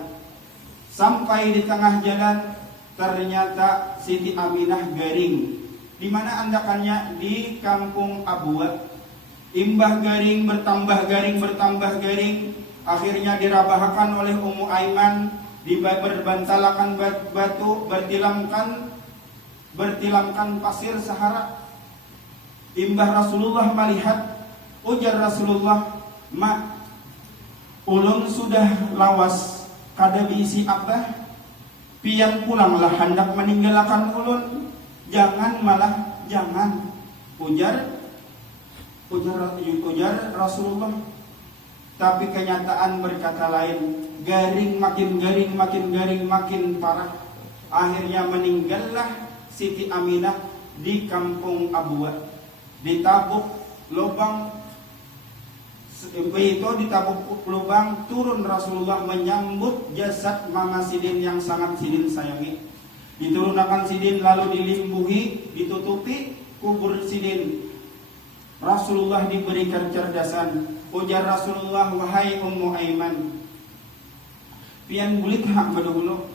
Sampai di tengah jalan ternyata Siti Aminah garing. Di mana andakannya? Di kampung Abuwa. Imbah garing bertambah garing, akhirnya dirabahkan oleh Ummu Aiman, berbantalakan batu, bertilamkan pasir Sahara. Imbah Rasulullah melihat, ujar Rasulullah, "Ma, ulun sudah lawas kada bisi abah, pian pulanglah hendak meninggalkan ulun, jangan ujar Rasulullah. Tapi kenyataan berkata lain, garing makin parah. Akhirnya meninggallah Siti Aminah di kampung Abuwa. Ditabuk lubang, turun Rasulullah menyambut jasad Mama Sidin yang sangat Sidin sayangi. Diturunkan Sidin lalu dilimbuhi, ditutupi kubur Sidin. Rasulullah diberikan cerdasan. Ujar Rasulullah, wahai Ummu Aiman, pian bulik hak bedulu.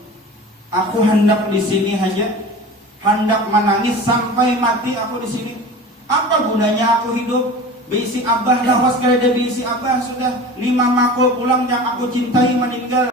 Aku hendak di sini aja, hendak menangis sampai mati aku di sini. Apa gunanya aku hidup? Bisi abah lawas kada ada bisi abah sudah 5 mako pulang yang aku cintai meninggal.